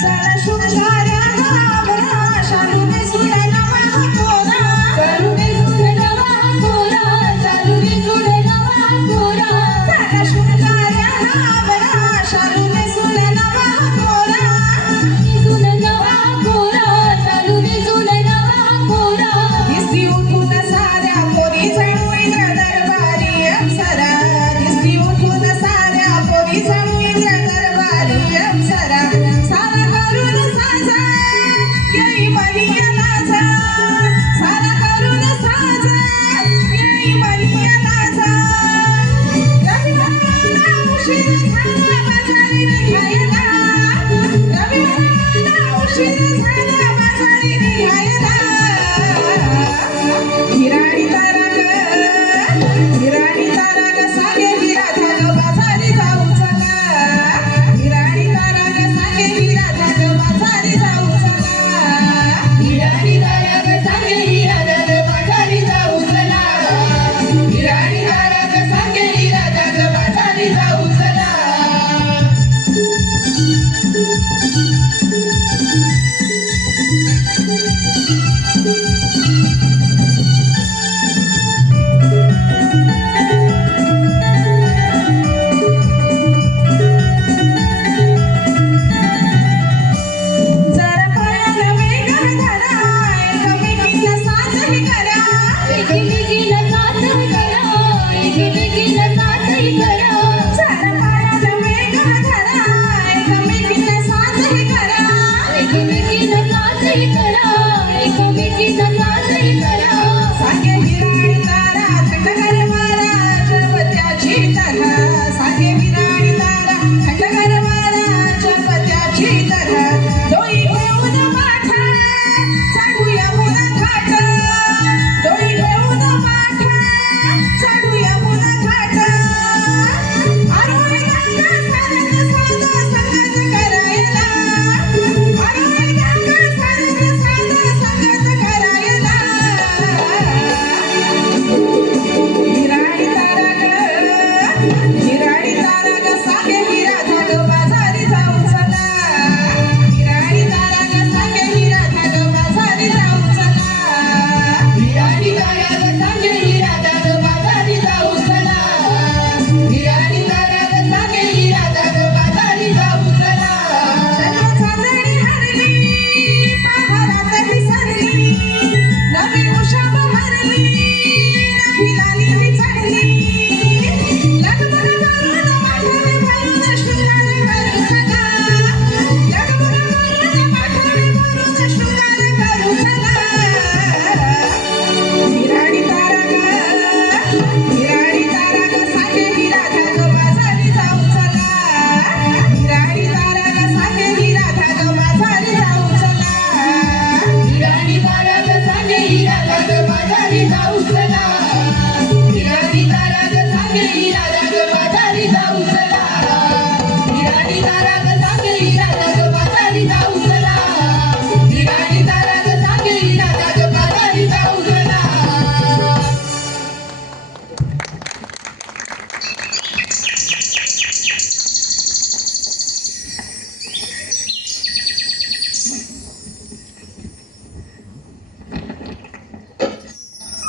चला शुभ झाल्या हा शालू में सुराला महापोरा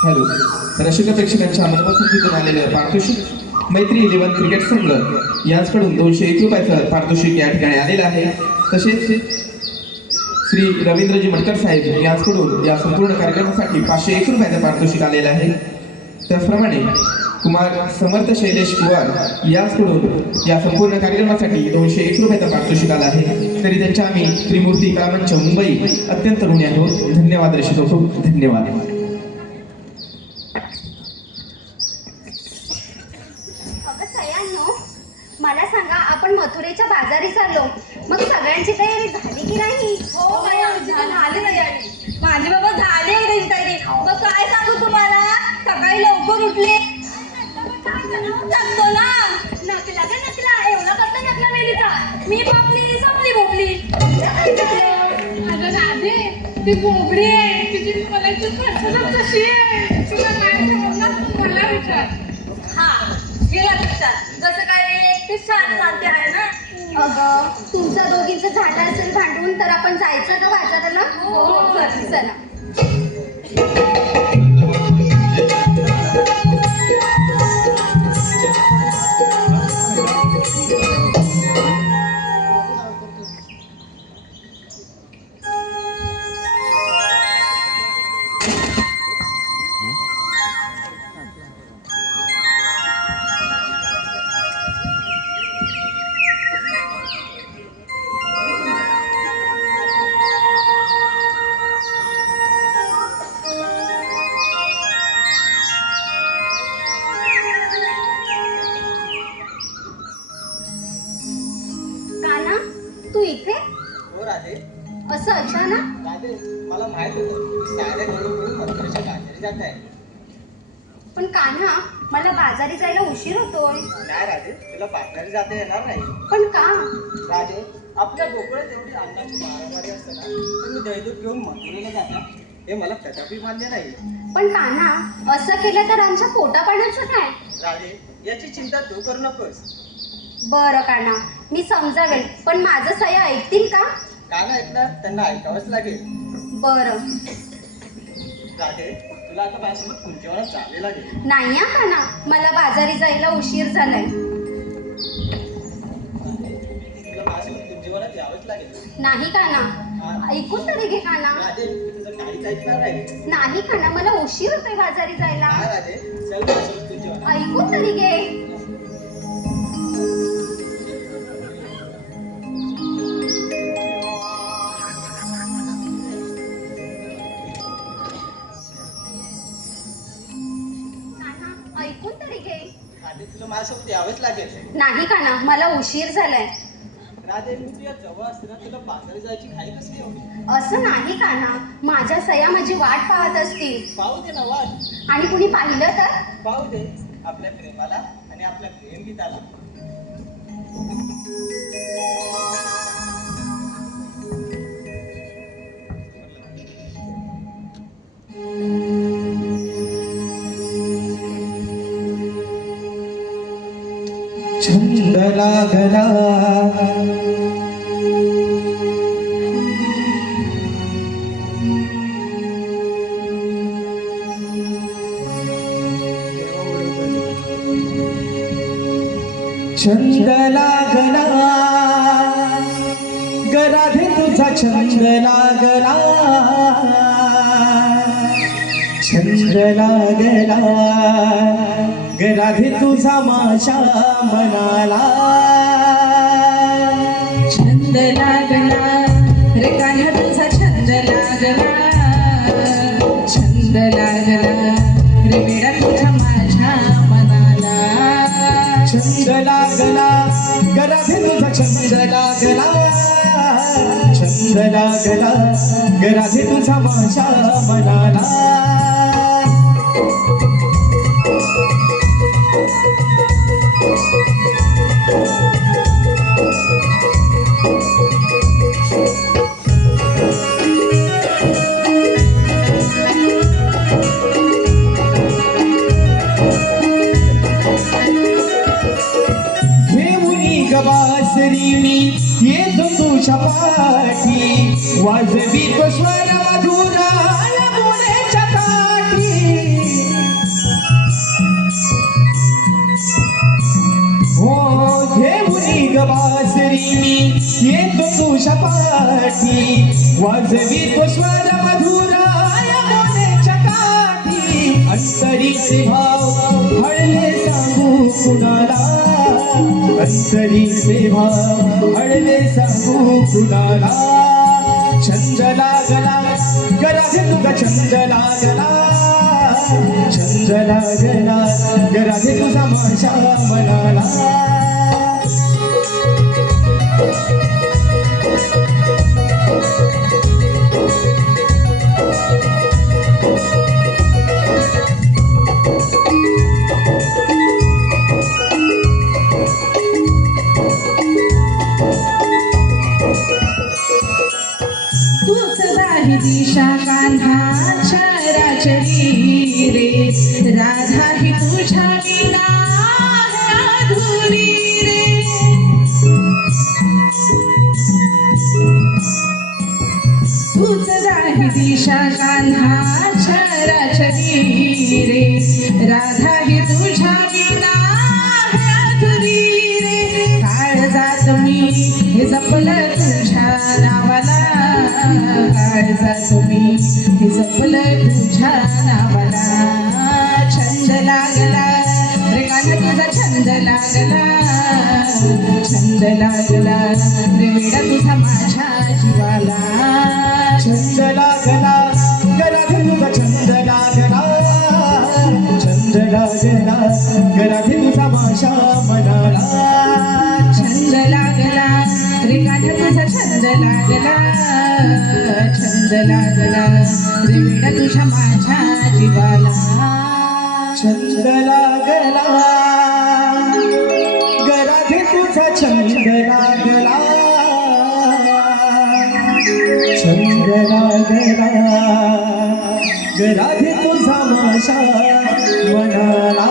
हॅलो. रसिक प्रेक्षकांच्या मनपसंतीतून आलेले पारितोषिक मैत्री 11 क्रिकेट संघ यांच्याकडून 201 रुपयाचं पारितोषिक या ठिकाणी आलेलं आहे. तसेच श्री रवींद्रजी मटकर साहेब यांच्याकडून या संपूर्ण कार्यक्रमासाठी 501 रुपयाचं पारितोषिक आलेलं आहे. त्याचप्रमाणे कुमार समर्थ शैलेश कुवार यांच्याकडून या संपूर्ण कार्यक्रमासाठी 201 रुपयाचं पारितोषिक आलं आहे. तरी त्यांच्या आम्ही त्रिमूर्ती कलामंच मुंबई अत्यंत ऋणी आहोत. धन्यवाद रसिक हो, धन्यवाद. मला सांगा, आपण मथुरेच्या बाजारी चाललो, मग सगळ्यांची तयारी झाली की नाही? हो झाली तयारी. माझी बाबा झाली आहे तयारी. मग काय सांगू तुम्हाला, सकाळी लवकर उठले जगतो ना. नकला का नकला, एवढा करता नकला मेलीचा. मी बोबली संपली बोबली. अगं राधे, ती बोबडी आहे, तिची बोलायची पद्धत कशी आहे तुला माहिती मला विचार. हा गेला लक्षात. जसं काय ते छान शांती आहे ना. अगं, तुमच्या दोघींचं झालं असेल भांडून, तर आपण जायचं का बाजाराला? हो, चला. तू इथे? हो राधे. असं अचानक? राधे, मला माहित होतं की साऱ्या घरून मथुरेच्या बाजारी जात आहे. पण कान्हा, मला बाजारी जायला उशीर होतोय. नाही राधे, तुला बाजारी जाता येणार नाही. पण का? राधे, आपल्या गोकुळात एवढी अन्नाची मारामारी असताना तुम्ही दैदूत घेऊन मथुरेला जाता, हे मला कदापि मान्य नाही. पण कान्हा, असं केलं तर आमच्या पोटा पाण्याचं काय? राधे, याची चिंता तू करू नकोस. बरं कान्हा, मी समजावेल, पण माझं सह्या ऐकतील का? का नाही ऐकणार? त्यांना ऐकावंच लागेल. बरं. राधे, तुला आता माझ्यासोबत कुंजवनात जावे लागेल. नाही हा कान्हा, मला बाजारी जायला उशीर झालाय. तुला माझ्यासोबत कुंजवनात यावंच लागेल. नाही कान्हा, ऐकून तरी घे कान्हा. राधे, मी तुझं काहीच ऐकणार नाही. नाही कान्हा, मला उशीर होतोय बाजारी जायला. हा राधे, चल माझ्यासोबत कुंजवनात. ऐकून तरी घे. ऐकून तरी घे. राधे, तुला माझ्यासोबत यावंच लागेल. नाही कान्हा, मला उशीर झालाय. राधे, मी तुझ्या जवळ असताना तुला बाजारी जायची घाई कसली एवढी? असं नाही कान्हा, माझ्या सह्या माझी वाट पाहत असतील. पाहू दे ना वाट. आणि कुणी पाहिलं तर? पाहू दे आपल्या प्रेमाला आणि आपल्या प्रेम गीताला. छंद लागला छंद लागला गराधे तुझा छंद लागला छंद लागला गराधे तुझा माझ्या मनाला छंद लागला रे कान्हा, तुझा छंद लागला. छंद लागला रे वेडा, तुझा माझ्या मनाला. छंद लागला गराधे तुझा छंद लागला छंद लागला गराधे तुझा माझ्या मनाला. बासरी मी येतो तुझ्या पाठी वाजवी तो स्वर मधुर मुलेच्या काठी काठी वाजवी तो स्वर मधुर यमुनेच्या काठी अंतरीचे भाव हळले सांगू कुणाला अंतरीचे भाव हळले सांगू कुणाला छंद लागला गराधे तुझा छंद लागला छंद लागला गराधे तुझा माझ्या मनाला दिशा कान्हाच्या राजरी रे राधा ही तुझ्या विना अधुरी रे तूच दाही दिशा कान्हाच्या राजरी रे राधा ही तुझ्या विना अधुरी रे काळजात मी हे जपलं तुझ्या नावाला काळजात मी हे जपलं तुझ्या नावाला छंद लागला रे कान्हा तुझा छंद लागला छंद लागला रे वेडा तुझा माझ्या जीवाला छंद लागला गराधे तुझा छंद लागला छंद लागला गराधे तुझा माझ्या मनाला छंद लागला रे कान्हा तुझा छंद लागला छंद लागला रे वेडा तुझ्या माझ्या जीवाला छंद लागला गराधे तुझा छंद लागला छंद लागला गराधे तुझा माझ्या मनाला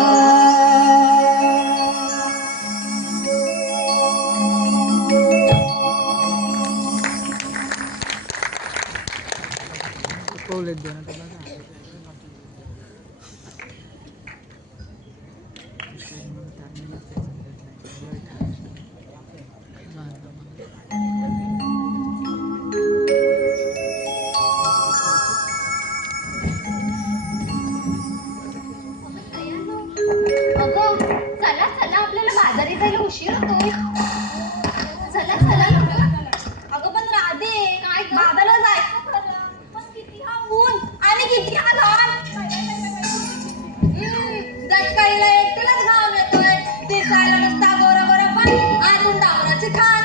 अगं चला चला आपल्याला बाजारी जायला उशीर होतोय चला चला अगं पण राधे काय बाबाला जायचं खरं पण किती हा ऊन आणि किती हा घाम दटकाईला एकटीलाच घाम येतोय दिसायला नुसता गोरा गोरा पण आतून डांबराची खाण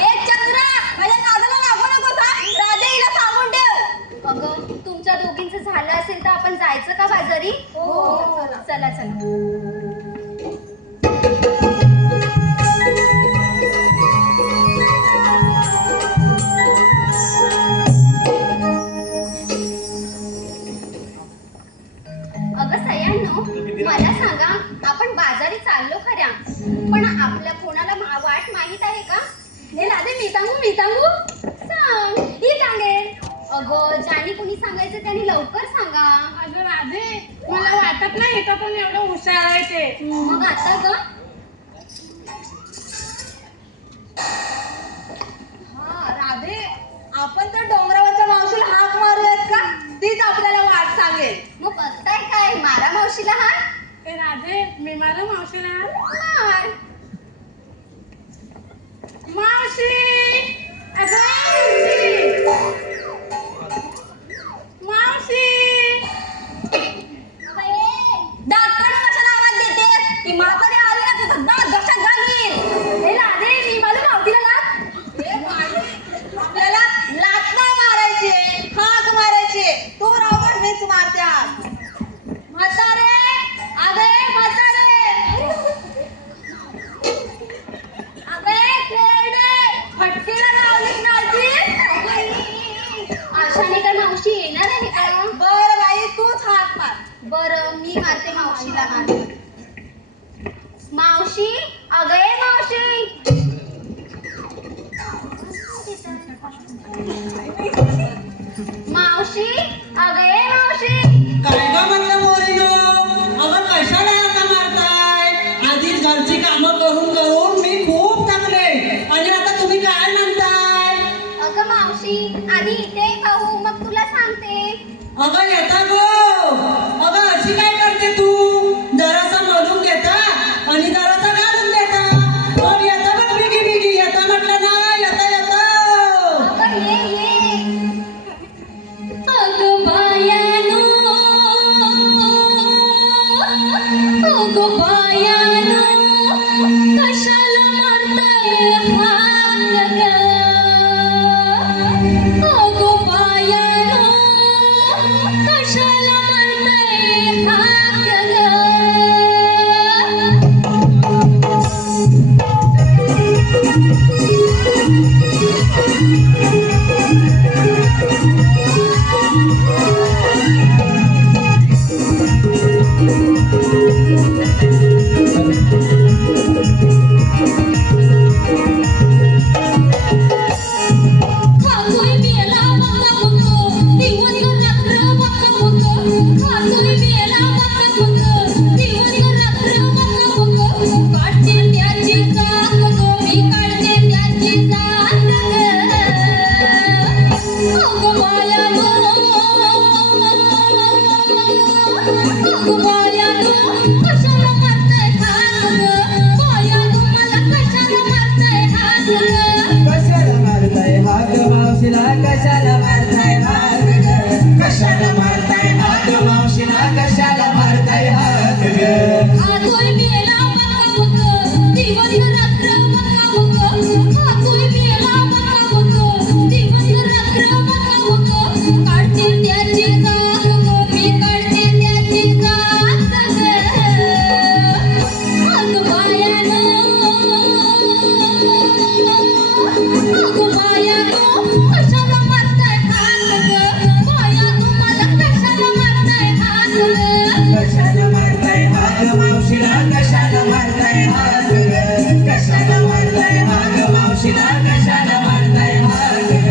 एक चंद्रा माझ्या नादाला लागू नको राधे हिला सांगून ठेव अगं तुमच्या दोघींचं झालं असेल तर आपण जायचं का बाजारी हो चला चला अगं सयांनो मला सांगा आपण बाजारी चाललो खऱ्या पण आपल्या कोणाला वाट माहित आहे का हे राधे मी सांगू सांग ही सांगेल अगं ज्याने कुणी सांगायचं त्याने लवकर सांगा अगं राधे मला वाटत नाही इथं पण एवढं हुशार आहे ते मग आता ग हा राधे आपण तर डोंगरावरच्या मावशीला हाक मारूयात का तीच आपल्याला वाट सांगेल मग बघताय काय मारा मावशीला हात ए राधे मी मला मावशीला मार मावशी अगं मावशी दात काढून कशाला आवाज देतेस ती म्हातारी आली ना तुझा दात घशात घालील हे राधे मी मला मावतीला लाग हे बाई, आपल्याला लाथ नाही मारायची हाक मारायचे तू रावण मीच मारते हाक म्हातारे अगे म्हातारे अगे खेळडे फटकीला लावली नाची आशाने काय मावशी येणार आहे का बर बाई तूच हाक मार बरं मी मारते मावशीला हात मावशी अगं ये मावशी मावशी अगं ये मावशी काय ग म्हटलं मोरीनो अगं कशाला आता मारताय आधीच घरची कामं करून करून मी खूप थकले आणि आता तुम्ही काय म्हणताय अगं मावशी मावशीला कशाला मारताय हात ग कशाला मारताय हात मावशीला कशाला मारताय हात ग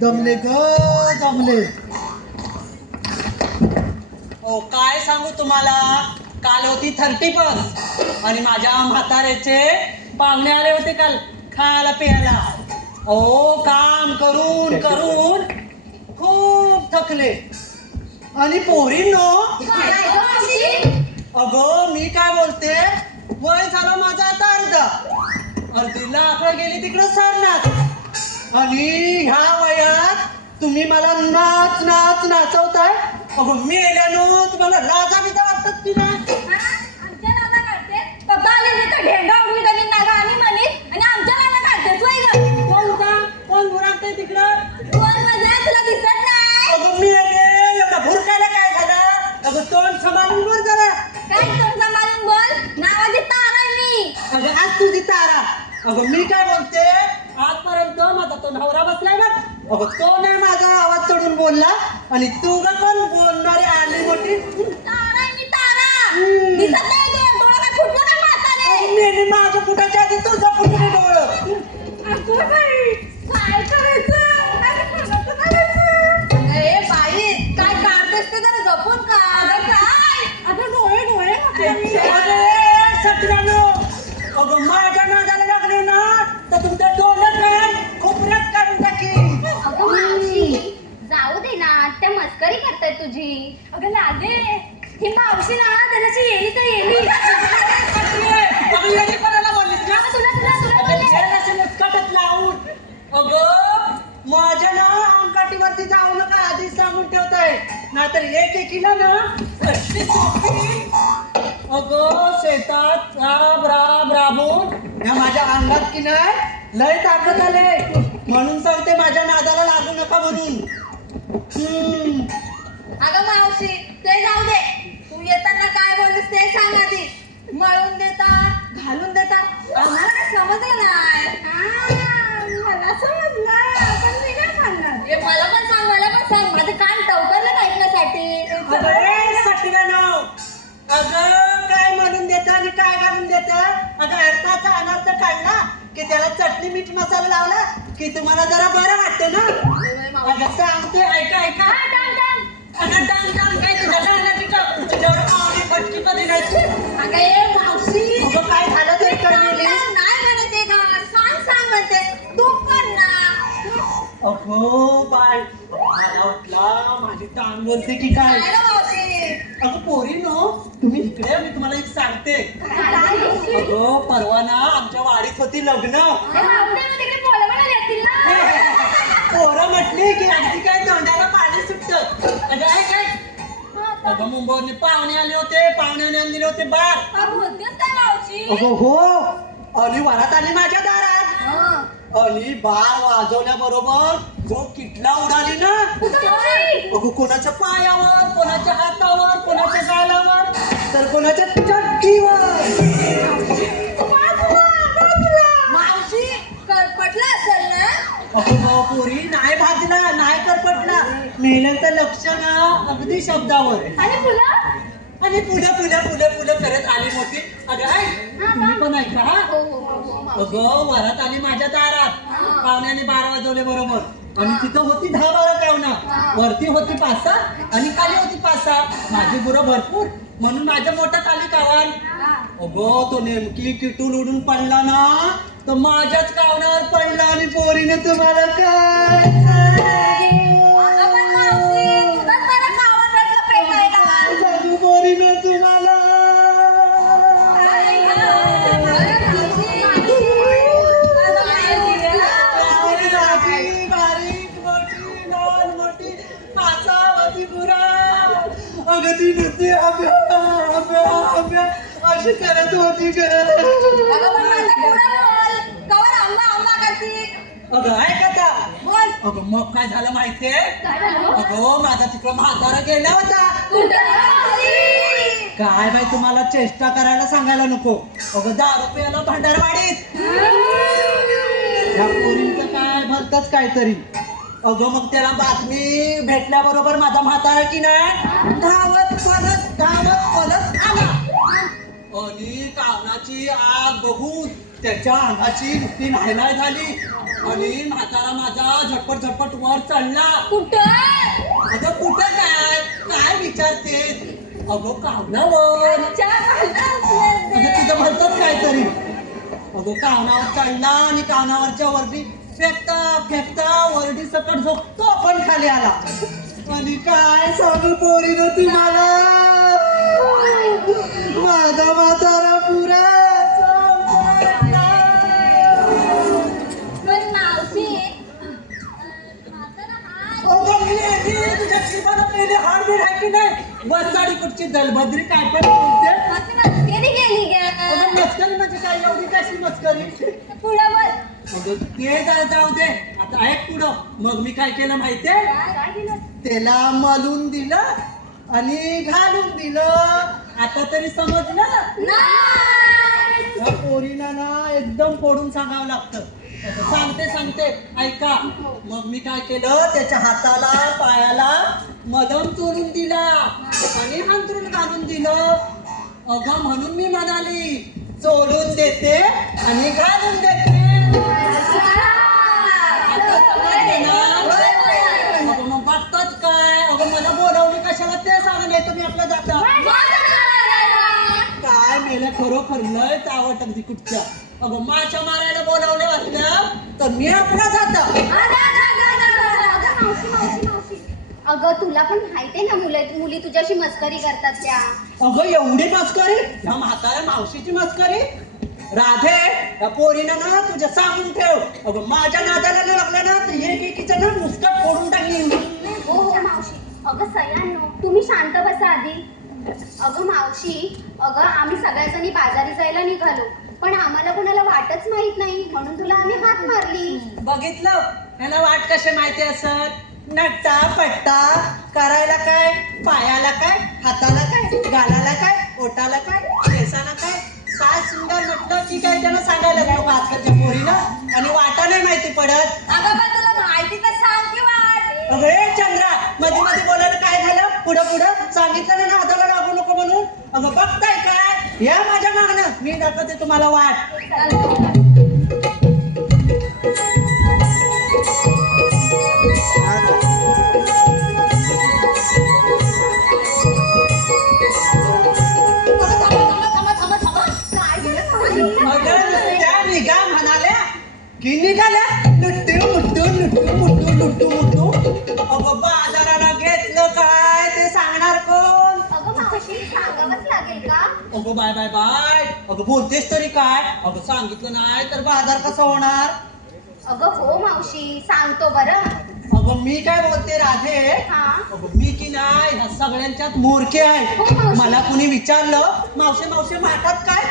जमले ग जमले. ओ काय सांगू तुम्हाला, काल होती 31 आणि माझ्या म्हाताऱ्याचे पाहुणे आले होते काल खायला प्यायला. ओ काम करून करून खूप थकले आणि पोरींनो अगं मी काय बोलते, वय झालं माझं आता अर्धीला आकडे गेली तिकडं सरणार आणि ह्या वयात तुम्ही मला नाच नाच नाचवताय. अगं मी मेल्यानो तुम्हाला राजा बिजा वाटतात की नाही? आमच्या नाना काढते पप्पा आले तर ढेंगा उडवी आणि नागा आम्ही म्हणीत आणि आमच्या नाना काढतेच वय ग. कोण होता, कोण बुराकतंय तिकडं? कोण मजा तुला दिसत नाही? अगं मी मेले एवढा भुरकायला काय झालं? अगं तोंड सांभाळून बोल जरा. काय तोंड सांभाळून बोल, नावाची तारा आहे मी. अगं आज तुझी तारा. अगं मी काय बोलते, आजपर्यंत माझा तो नवरा बसलाय बघ, अगं तो नाही माझा आवाज चढून बोलला आणि तू ग कोण बोलणारी आली मोठी. तारा आहे मी तारा. दिसत नाही तू, डोळं काय फुटलं काय म्हातारे? मेली माझं फुटाच्या आधी तुझं फुटलं डोळं. अगं बाई, काय करायचं? काय करायचं? ए बाई, काय काढतेस ते जरा जपून काढ. अगं काय? आता डोळे म्हटलं मी. अरे सटरानो, अगं माझ्या नादाला लागले ना तर तुमच्या डोळ्यात नाही खोपऱ्यात काढून टाकीन. अगं मावशी जाऊ दे ना, त्या मस्करी करताय तुझी. अगं लागे, ही मावशी ना त्याची येली तर येली. अगं येडी कोणाला बोललीस ना? तुला तुला तुला अगं येडं असेल मुस्कटच लावून. अगं माझ्या ना अंगकाठीवरती जाऊ नका आधीच सांगून ठेवताय, नाहीतर एक एकीला ना कशी सोपी. अगं शेतात राब राब राबून या माझ्या अंगात की नाही लय ताकद आले, म्हणून सांगते माझ्या नादाला लागू नका म्हणून. अगं मावशी ते जाऊ दे, तू येताना काय बोललीस ते सांग आधी. मळून देता घालून देता आम्हाला काय समजलं नाही. मला समजलं, पण मी नाही सांगणार. हे मला पण सांग माझे कान टवकरले ऐकण्यासाठी. अगं सटव्यानो, अगं काय म्हणून देता आणि काय घालून देता. अगं अर्थाचा अनर्थ काढला की त्याला चटणी मीठ मसाला लावला की तुम्हाला जरा बरं वाटते ना. अगं सांगते ऐका ऐका. अगं टांग टांग काय तुझ्या टांगाची तुझ्यावर पावली फटकी कधी नाही. अगं ए मावशी, अगं काय झालं तरी कळलेली. नाही म्हणते का, सांग म्हणते तू पण ना. अगो बाय मला उठला माझी टांग बोलते की काय काय गं मावशी? अगं पोरी नो तुम्ही इकडे या, मी तुम्हाला एक सांगते अगं परवा ना आमच्या वाडीत होती लग्न तिकडे बोला म्हणाले असतील ना. पोरं म्हटली की अगदी काय तोंडाला पाणी सुटत अगं काय अगं मुंबईवरने पाहुणे आले होते पाहुण्याने आणले होते बार काय बोलतेस काय मावशी? अगं हो अली वरात आली माझ्या दारात हं. अली बार वाजवल्या बरोबर जो किटला उडाली ना अगं कोणाच्या पायावर कोणाच्या हातावर कोणाच्या गालावर तर कोणाच्या चड्डीवर मावशी करपटला असेल ना? अगं हो पोरी नाही भाजला नाही करपटला मेल्यांचं लक्ष ना अगदी शब्दावर आणि फुलं आणि पुढे करत आली मोठी अगं ऐ तुम्ही पण ऐका हा हो हो हो हो अगं वरात आली माझ्या दारात पाहुण्याने 12 वाजवले बरोबर आणि तिथं होती 10-12 कावना वरती होती 5-6 आणि खाली होती 5-6 माझी गुरं भरपूर म्हणून माझ्या मोठा खाली कावान अगं तो नेमकी किटून उडून पडला ना तर माझ्याच कावणावर पडला आणि पोरीने तुम्हाला काय अगं पण मावशी, तुलाच बरं कावं भेटलं पेटायला. जादू पोरीने तुम्हाला काय गं? बरं मावशी. अगं मावशी. बारीक मोठी लहान मोठी पाचावती गुरा अगं ती नुसती आंब्या अशी करत होती ग अगं पण माझा पुढं बोल. कवर आंबा करती. अगं ऐक आता बोल. अगं मग काय झालं माहितीये काय झालं? अगं माझा तिकडं म्हातारा गेला होता कुठं मावशी? काय बाई तुम्हाला चेष्टा करायला सांगायला नको अगं 10 रुपयाला भांडारवाडीत या पोरींचं काय भलतच काहीतरी अगं मग त्याला बातमी भेटल्याबरोबर माझा म्हातारा की नाही धावत पळत आला आणि कावणाची आग बघून त्याच्या अंगाची नुसती नायनाय झाली आणि म्हातारा माझा झटपट वर चढला कुठं? अगं कुठं काय विचारते अगं कावणावर अच्छा, मावशी. अगं तुझं भलतच काहीतरी अगं कावणावर चढला आणि कावणावरच्या वरती फेकता वरडी सकट झोपतो पण खाली आला आणि काय सांगू पोरीनं तुम्हाला माझा म्हातारा पुरा पण मावशी, म्हातारा हाय. तुझ्या जीवाला पहिले हाडबीड आहे की नाही वरचाडी कुठची दलभद्री काय पण बोलते मावशी मस्करी केली गं. अगं मस्करी म्हणजे काय एवढी कशी मस्करी पुढं बोल. अगं ते जाऊ दे आता ऐक पुढं मग मी काय केलं माहितीये काय केलं? त्याला मलून दिलं आणि घालून दिलं आता तरी समजलं नाही. या पोरीला ना एकदम फोडून सांगावं लागतं सांगते ऐका मग मी काय केलं त्याच्या हाताला पायाला मलम चोळून दिला आणि अंथरूण घालून दिलं अगं म्हणून मी म्हणाली चोळून देते आणि घालून देते आता समजलं ना? अगं मग बघतात काय अगं मला बोलावली कशाला ते सांगा नाही तर मी आपल्या जाता काय मेलं खरोखर लयच आवडत अगदी कुठच्या अगं माशा मारायला बोलावले वाटलं तर मी आपला जाता अगं मावशी अगं तुला पण माहितीये ना मुली तुझ्याशी मस्करी करतात त्या. अगं एवढी मस्करी ह्या म्हाताऱ्या मावशीची मस्करी राधे या पोरीनं ना तुझ्या सांगून ठेव अगं माझ्या नादाला लागलं ना तर एकीचं ना मुस्कट फोडून टाकली हो मावशी. अगं सयांनो तुम्ही शांत बसा आधी. अगं मावशी आम्ही सगळ्याजणी बाजारी जायला निघालो पण आम्हाला कोणाला वाटच माहित नाही म्हणून तुला आम्ही हाक मारली. बघितलं यांना वाट कशी माहिती असत नट्टा पट्टा करायला काय पायाला काय हाताला काय गालाला काय ओटाला काय केसाला काय सुंदर म्हटलं की काय त्यांना सांगायला लागलो आजकालच्या पोरीनं आणि वाटा नाही माहिती पडत अगं पण तुला माहिती तर सांग की वाट. अगं ए चंद्रा मध्ये बोलायला काय झालं पुढं सांगितलं ना हाताला लागू नको म्हणून अगं बघताय काय या माझ्या मागणं मी दाखवते तुम्हाला वाट काय झालं मावशी? अगं नुसत्या निघा म्हणाल्या की निघाल्या लुट्टू मुट्टू लुट्टू मुट्टू लुट्टू मुट्टू. अगं बाजाराला घेतलं काय ते सांगणार कोण? अगं मावशी सांगावंच लागेल का? अगं बाय बाय बाय. अगं बोलतेस तरी काय? अगं सांगितलं नाही तर बाजार कसा होणार? अगं हो मावशी सांगतो बरं. अगं मी काय बोलते राधे, हा अगं मी की नाही ह्या सगळ्यांच्यात मोरके हो, आहे. मावशी. मला कुणी विचारलं मावशे मावशे माठात काय,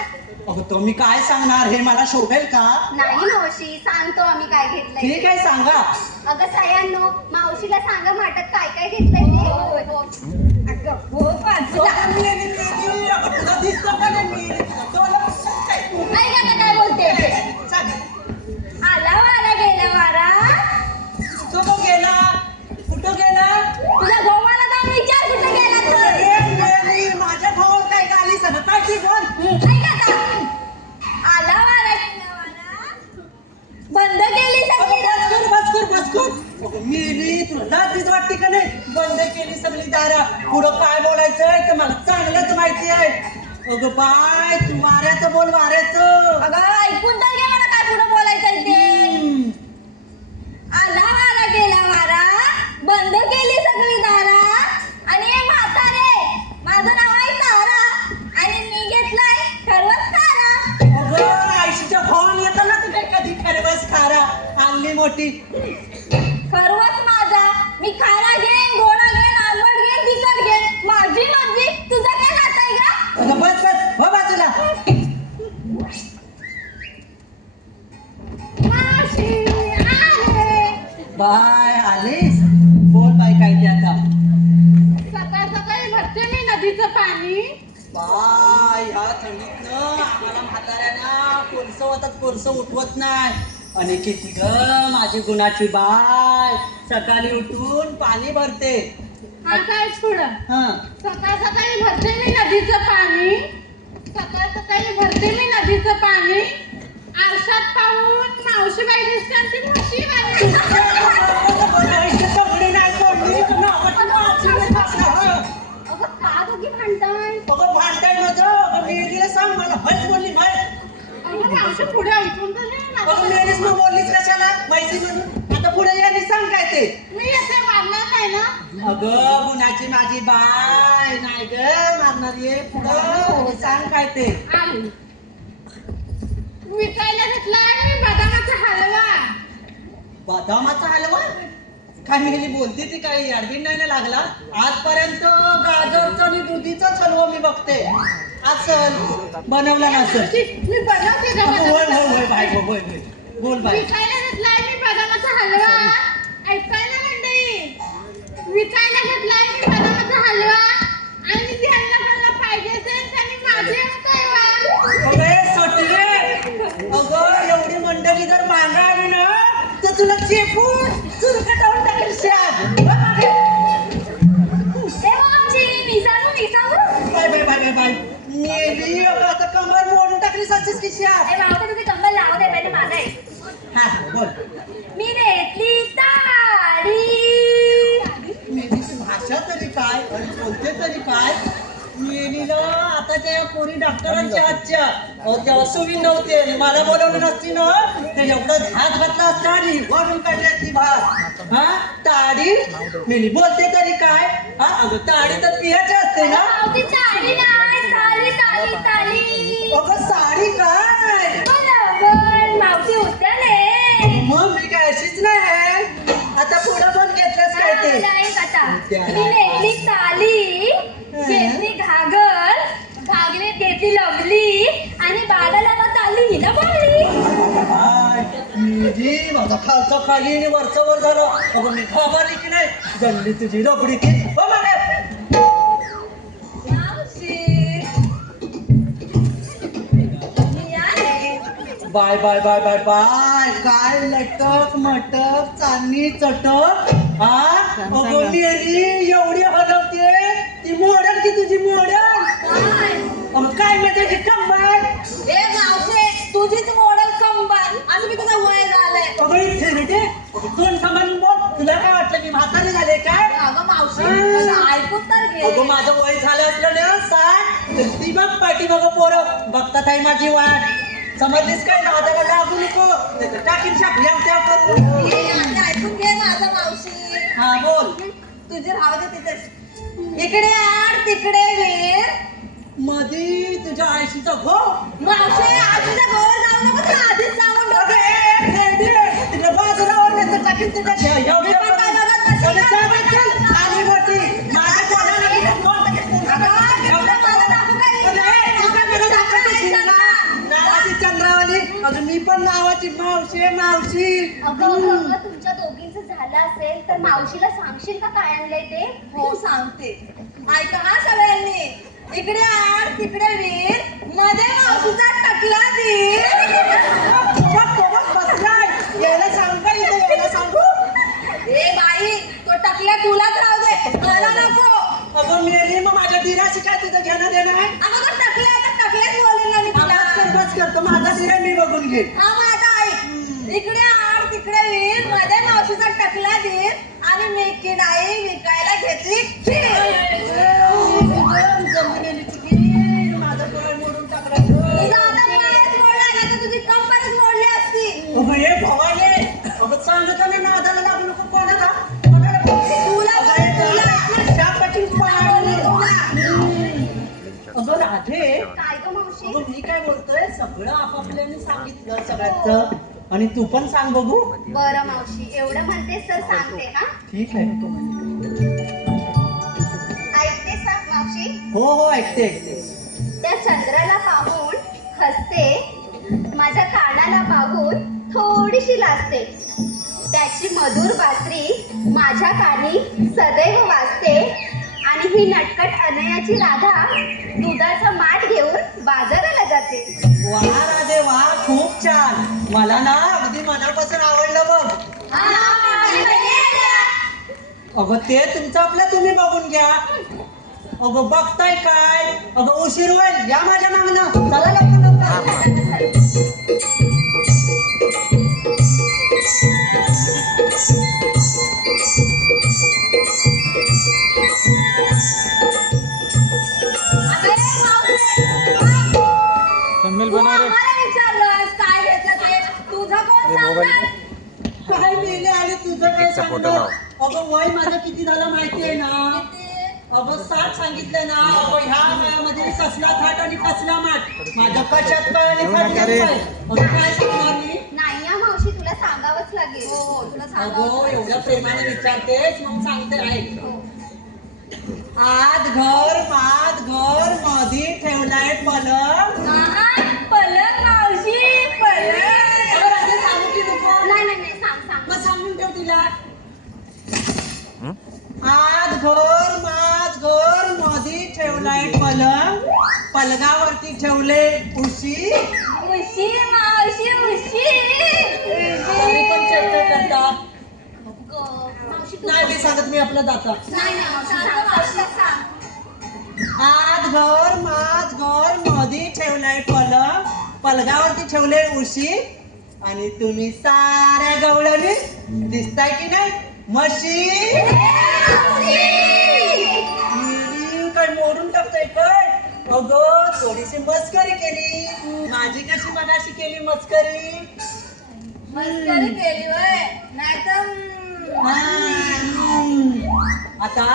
अगं तो मी काय सांगणार हे मला शोभेल का? नाही मावशी सांगतो आम्ही काय घेतलंय. ठीक आहे सांगा. अगं सयांनो मावशीला सांगा माठात काय काय घेतलंय ते. अगं हो बाजूला. अगं तुला दिसतं का नाही मी? तुला काय? नाही का आता काय बोलते? सांग. आला वारा गेला वारा. कुठं गेला? कुठं गेला? तुझ्या गोमाला जाऊन विचार कुठं गेला तर. माझ्या भाऊ काय गाली सगळं काय ते बोल. नाही का आता? आला वारा गेला वारा. बंद केली सगळी दारं. बस मी तुला लाजच वाटते का नाही? बंद केली सगळी दारं. पुढं काय बोलायचंय ते मला चांगलंच माहिती आहे. अगं बाय तू वाऱ्याचं बोल वाऱ्याचं. अगं ऐकून तर घे मला काय पुढं बोलायचंय ते. आला वारा गेला वारा. बंद केली सगळी दारा. आणि हे म्हातारे माझं नाव आहे तारा. आणि मी घेतलाय खरवस तारा. अगं आयशीच्या भावाने येतं ना तुझ्या कधी खरवस खारा आणली मोठी. खरवस माझा. मी खारा घेईन गोडा घेईन आंबट घेईन तिखट घेईन. माझी मर्जी. तुझं काय नातं आहे का? अगं बस हो बाजूला. मावशी आले. बाय आलीस बोल बाय काय ते आता. सकाळ सकाळी भरते मी नदीचं पाणी. बाय ह्या थंडीतनं आम्हाला म्हाताऱ्यांना कोळसं होतात कोळसं उठवत नाही. आणि किती ग माझी गुणाची बाय सकाळी उठून पाणी भरते. हा काय पुढं हा सकाळ सकाळी भरते मी नदीचं पाणी. सकाळ सकाळी भरते मी नदीचं पाणी. आरशात पाहून मावशीबाई दिसते आणि ती म्हशी बाई. सगळी नाही सोडली तर नावाची माझी नाही टाकणार. अगं का दोघी भांडताय? अगं भांडताय माझं. अगं मेलीला सांग मला भैस बोलली भैस. अगं मावशी पुढे ऐकून तर घे ना. अगं मेलीस मग बोललीस कशाला म्हैसी म्हणून. आता पुढे यायला सांग काय ते. मी येते मारणार नाही ना. अगं गुणाची माझी बाय नाही ग मारणार ये पुढं सांग काय ते. आली विकायला घेतलाय मी बदामाचा हलवा. बदामाचा हलवा काय मिळाली बोलते ती काही अडबीन नाही ना लागला. आजपर्यंत गाजरचं आणि दुधीचाच हलवा मी बघते. असल बनवला नसेल. मी बनवते का होय बदामाचा? होय होय बाय बोल बोल बोल बाय. विकायला घेतलाय मी बदामाचा हलवा. ऐकाय ना मंडळी. विकायला घेतलाय मी बदामाचा हलवा. आणि ज्यांना मला पाहिजे असेल त्यांनी माझे कळवा. अरे सटले. अगं एवढी मंडळी जर मागा आली ना तर तुला चेपून चुरकटावून टाकेल शाद. ए मावशी मी सांगू. Bye bye bye bye bye मेली. अगं आता कंबर मोडून टाकली साचीस की शाद. ए मावशी तुझी कंबर लावू दे पहिले माझा आहे. हा बोल. मी घेतली साडी. मेलीची भाषा तरी काय आणि बोलते तरी काय. मेलीला आता त्या पोरी डॉक्टरांच्या आजच्या तेव्हा सुवी नव्हते आणि मला बोलवली नसती ना तर एवढं झात घातला असता आणि वरून काढली असती भात. हा ताडी मेली बोलते तरी काय. हा अगं ताडी तर पियाची असते ना. मावशी साडी नाही साली साली साली. अगं साडी काय. बरोबर मावशी उद्याने. मग मी काय अशीच नाही. आता पुढं पण घेतलंस काय ते. मी घेतली साली. घेतली घागर. घागरीत घेतली लवली. आणि बाळाला मग आली ना बाळी. जी माझा खालचा खाली आणि वरचा वर झालं. अगं मी घाबरली की नाही जल्ली तुझी रबडी की. हो मागे. मावशी मी आले. Bye bye bye bye bye काय लटक मटक चांदणी चटक. हा अगं मी एवढी हलवते ती मोडल की तुझी मोडल. काय? अगं काय माहिती की कंबर. ए मावशी तुझीच मॉडेल कंबाल. आणि मी तुझं वय झालंय. अगं इथे रे दोन सांभाळून बोल. तुला काय वाटलं मी म्हातारी झाले काय. अगं मावशी माझं ऐकून तर घे. अगं माझं वय झालं असलं ना 60 तर ती बघ पाठी बघ पोरं बघतात आहे माझी वाट. समजलीस काय? दादाला लागू नको नाही तर टाकीन शापली आमच्या करू. ए, ऐकून घे माझं मावशी. हा बोल. तुझे राहू दे तिथेच. इकडे आड तिकडे वीर. मधी तुझ्या आयशीचा घो. मावशी आजीच्या घरावर जाऊ नको तुला आधीच सांगून ठेवते. तिकडे बाजूला ओढले तर टाकीन तिथे ठेव. मी पण काय बघत नसेल. चल, चल, चल. आली मोठी. माझ्या कोणाला तिथे दोन टाकीन तिथे. अगं, मला दाखवू का? तू काय मला दाखवते शिवला? नावाची चंद्रावली. अगं मी पण नावाची मावशी मावशी. अगं तुमच्या दोघींचं झालं असेल तर मावशीला सांगशील का काय आणलंय ते? हो सांगते. ऐका हा सगळ्यांनी. इकडे आड तिकडे वीर. मध्ये मावशीचा टकला दीर. सोबत बसलाय. यायला सांग का इथे यायला सांगू? ए बाई तो टकल्या तुलाच राहू दे. मला नको. अगं मेली मग माझ्या दिराशी काय तुझं घेणं देणं आहे? अगं तो टकल्या आता टकल्याच बोलेल ना मी तुला. बस करतो माझा दिरा मी बघून घे. हा मग आता ऐक. इकडे आड तिकडे वीर. मध्ये मावशीचा टकला दीर. आणि मेकी डाळी विकायला घेतली माझा डोळे मोडून टाकला. तुझा आता पायच मोडला ना तर तुझी कंबरच मोडली असती. अगं हे भवाने. अगं सांगतो ना नादाला लागू नको कोणाला. कोणाला तुला तुला शापाची पाळली. तुला अगं राधे. काय ग मावशी? अगं मी काय बोलतोय सगळं आपापल्याने सांगितलं सगळ्यांचं. आणि तू पण सांग बघू. बरं मावशी एवढं म्हणतेस तर सांगते हा. ठीक आहे. ऐकतेस ना मावशी? हो हो ऐकते ऐकते. त्या चंद्राला पाहून हसते, माझ्या कानाला पाहून थोडीशी लाजते. त्याची मधुर बासरी माझ्या कानी सदैव वाजते. आणि ही नटखट अनयाची राधा दुधाचा माठ घेऊन बाजाराला जाते. वा राधे वा खूप छान. मला ना अगदी मनापासून आवडलं बघ. अगं ते तुमचं आपलं तुम्ही बघून घ्या. अगं बघताय काय? अगं उशीर होईल. या माझ्या मागणं. चला लवकर लवकर. विचारलं काय घेतलं ते तुझं कोण सांगणार? काय मेले आले तुझं काय सांगणार? अगं वय माझं किती झालं माहितीये ना? अगं 60 सांगितलं ना. अगं ह्या वयामध्ये कसला थाट आणि कसला माठ. माझं कशात काय आणि फाटल्यात काय. अगं काय सांगणार मी? नाही हा मावशी तुला सांगावंच लागेल. हो तुला अगं एवढ्या प्रेमाने विचारतेस मग सांगते ऐक. आत घर मात घर मधी ठेवलाय पलंग. पलंग मावशी पलंग. अगं राधे सांगू की नको? नाही नाही नाही सांग सांग. मग सांगून ठेव तिला. आत घर मात घर मधी ठेवलाय पलंग. पलंगावरती ठेवले उशी. उशी मावशी उशी. आम्ही पण चर्चा करतात. मावशी तू नाही मी सांगत मी आपला जाता. नाही नाही मावशी सांग मावशी सांग. आत घर मात घर मधी ठेवलाय पलंग. पलंगावरती ठेवले उशी. आणि तुम्ही साऱ्या गवळणी दिसताय की नाही म्हशी. काय मोडून टाकताय काय? अगं थोडीशी मस्करी केली. माझी कशी मनाशी केली मस्करी. मस्करी केली वय नाहीतर आता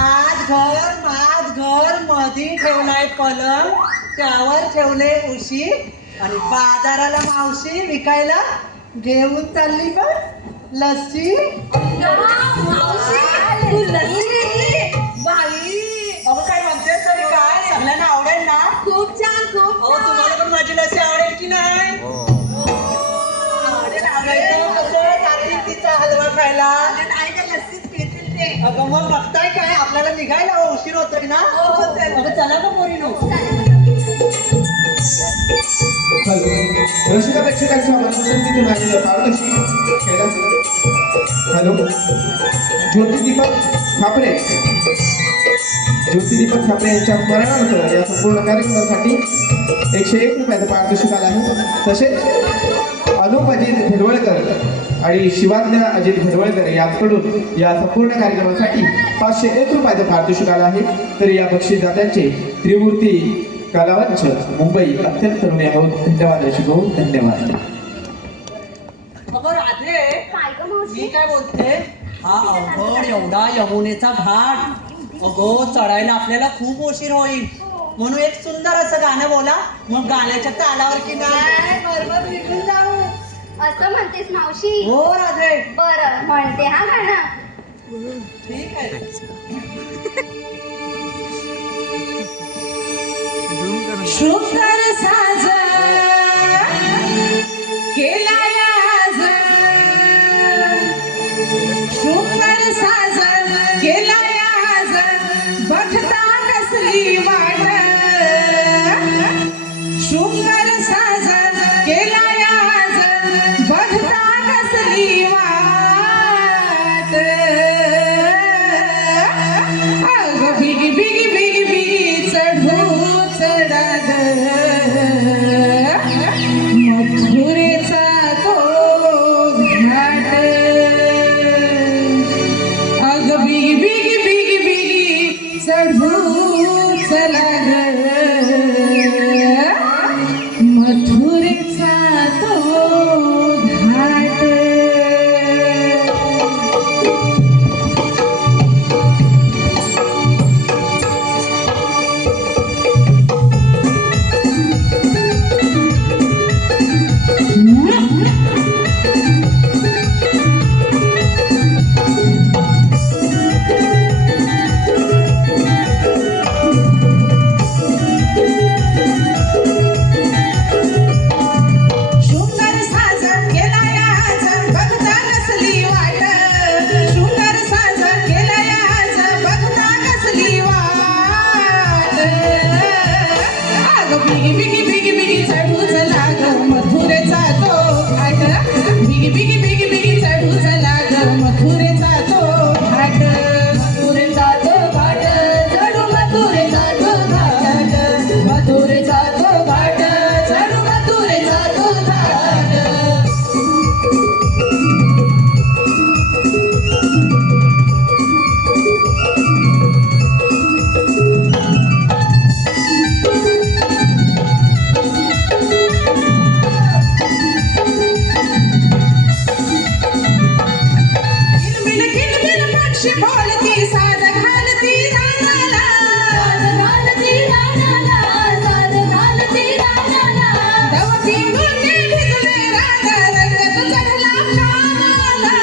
आज घर मात घर मधी ठेवलाय पलंग. त्यावर ठेवले उशी. आणि बाजाराला मावशी विकायला घेऊन चालली बघ लस्सी. मावशी तू लस्सी घेतली? बाई अगं काय म्हणते तरी काय सगळ्यांना आवडेल ना? खूप छान खूप अहो तुम्हाला पण माझी लस्सी आवडेल की नाही? आवडेल आवडेल कसं जातील तिचा हलवा खायला. आईच्या लस्सीच घेतील ते. अगं मग बघताय काय आपल्याला निघायला उशीर होतोय ना. हो चल. अगं चला ना पोरीनो. रसिका प्रेक्षकांच्या मनोरंजनासाठी मांडलेलं पारदर्शी हॅलो ज्योतिदीपक ठाकरे यांच्या स्मरणार्थ या संपूर्ण कार्यक्रमासाठी 101 रुपयाचं पारितोषिक आलं आहे. तसेच अनुप अजित भेडवळकर आणि शिवाज्ञा अजित भेडवळकर यांच्याकडून या संपूर्ण कार्यक्रमासाठी 501 रुपयाचं पारितोषिक आलं आहे. तर या बक्षीसदात्यांचे त्रिमूर्ती कलावंच मुंबई अत्यंत ऋणी आहोत. धन्यवाद रसिको, धन्यवाद. अगं राधे, काय ग मी मावशी? काय बोलते, हा अवघड एवढा यमुनेचा घाट अगं चढायला आपल्याला खूप उशीर होईल. म्हणून एक सुंदर असं गाणं बोला, मग गाण्याच्या तालावर की नाही बरोबर निघून जाऊ. असं म्हणतेस मावशी? हो राधे, बरं म्हणते हा गाणं. ठीक आहे. शुकर साज केलाय आज, शुकर साज केलाय आज, बघता कसली वाट, शुकर साज केलाय आज, बघता कसली वाट, अग बिगी बिगी बिगी बिगी चढू चढाग, मथुरेचा तो घाट, अग बिगी बिगी बिगी बिगी चढू चलाग, मथुरेचा तो घाट. शुकर साज केलाय आज, बघता कसली वाट, शुकर साज केलाय आज, बघता कसली वाट, अग बिगी बिगी बिगी बिगी चढू चला ग, मथुरेचा तो घाट, बिगी बिगी बिगी बिगी चढू चला ग, मथुरेचा तो घाट, मथुरेचा तो घाट, चढू मथुरेचा तो घाट, मथुरेचा तो घाट, चढू मथुरेचा तो घाट. किलबिल पक्षी बोलती, साज घालती रानाला, साज घालती रानाला, साज घालती रानाला, दवती मुंडे भिजले राग, रंग तो चढला पानाला,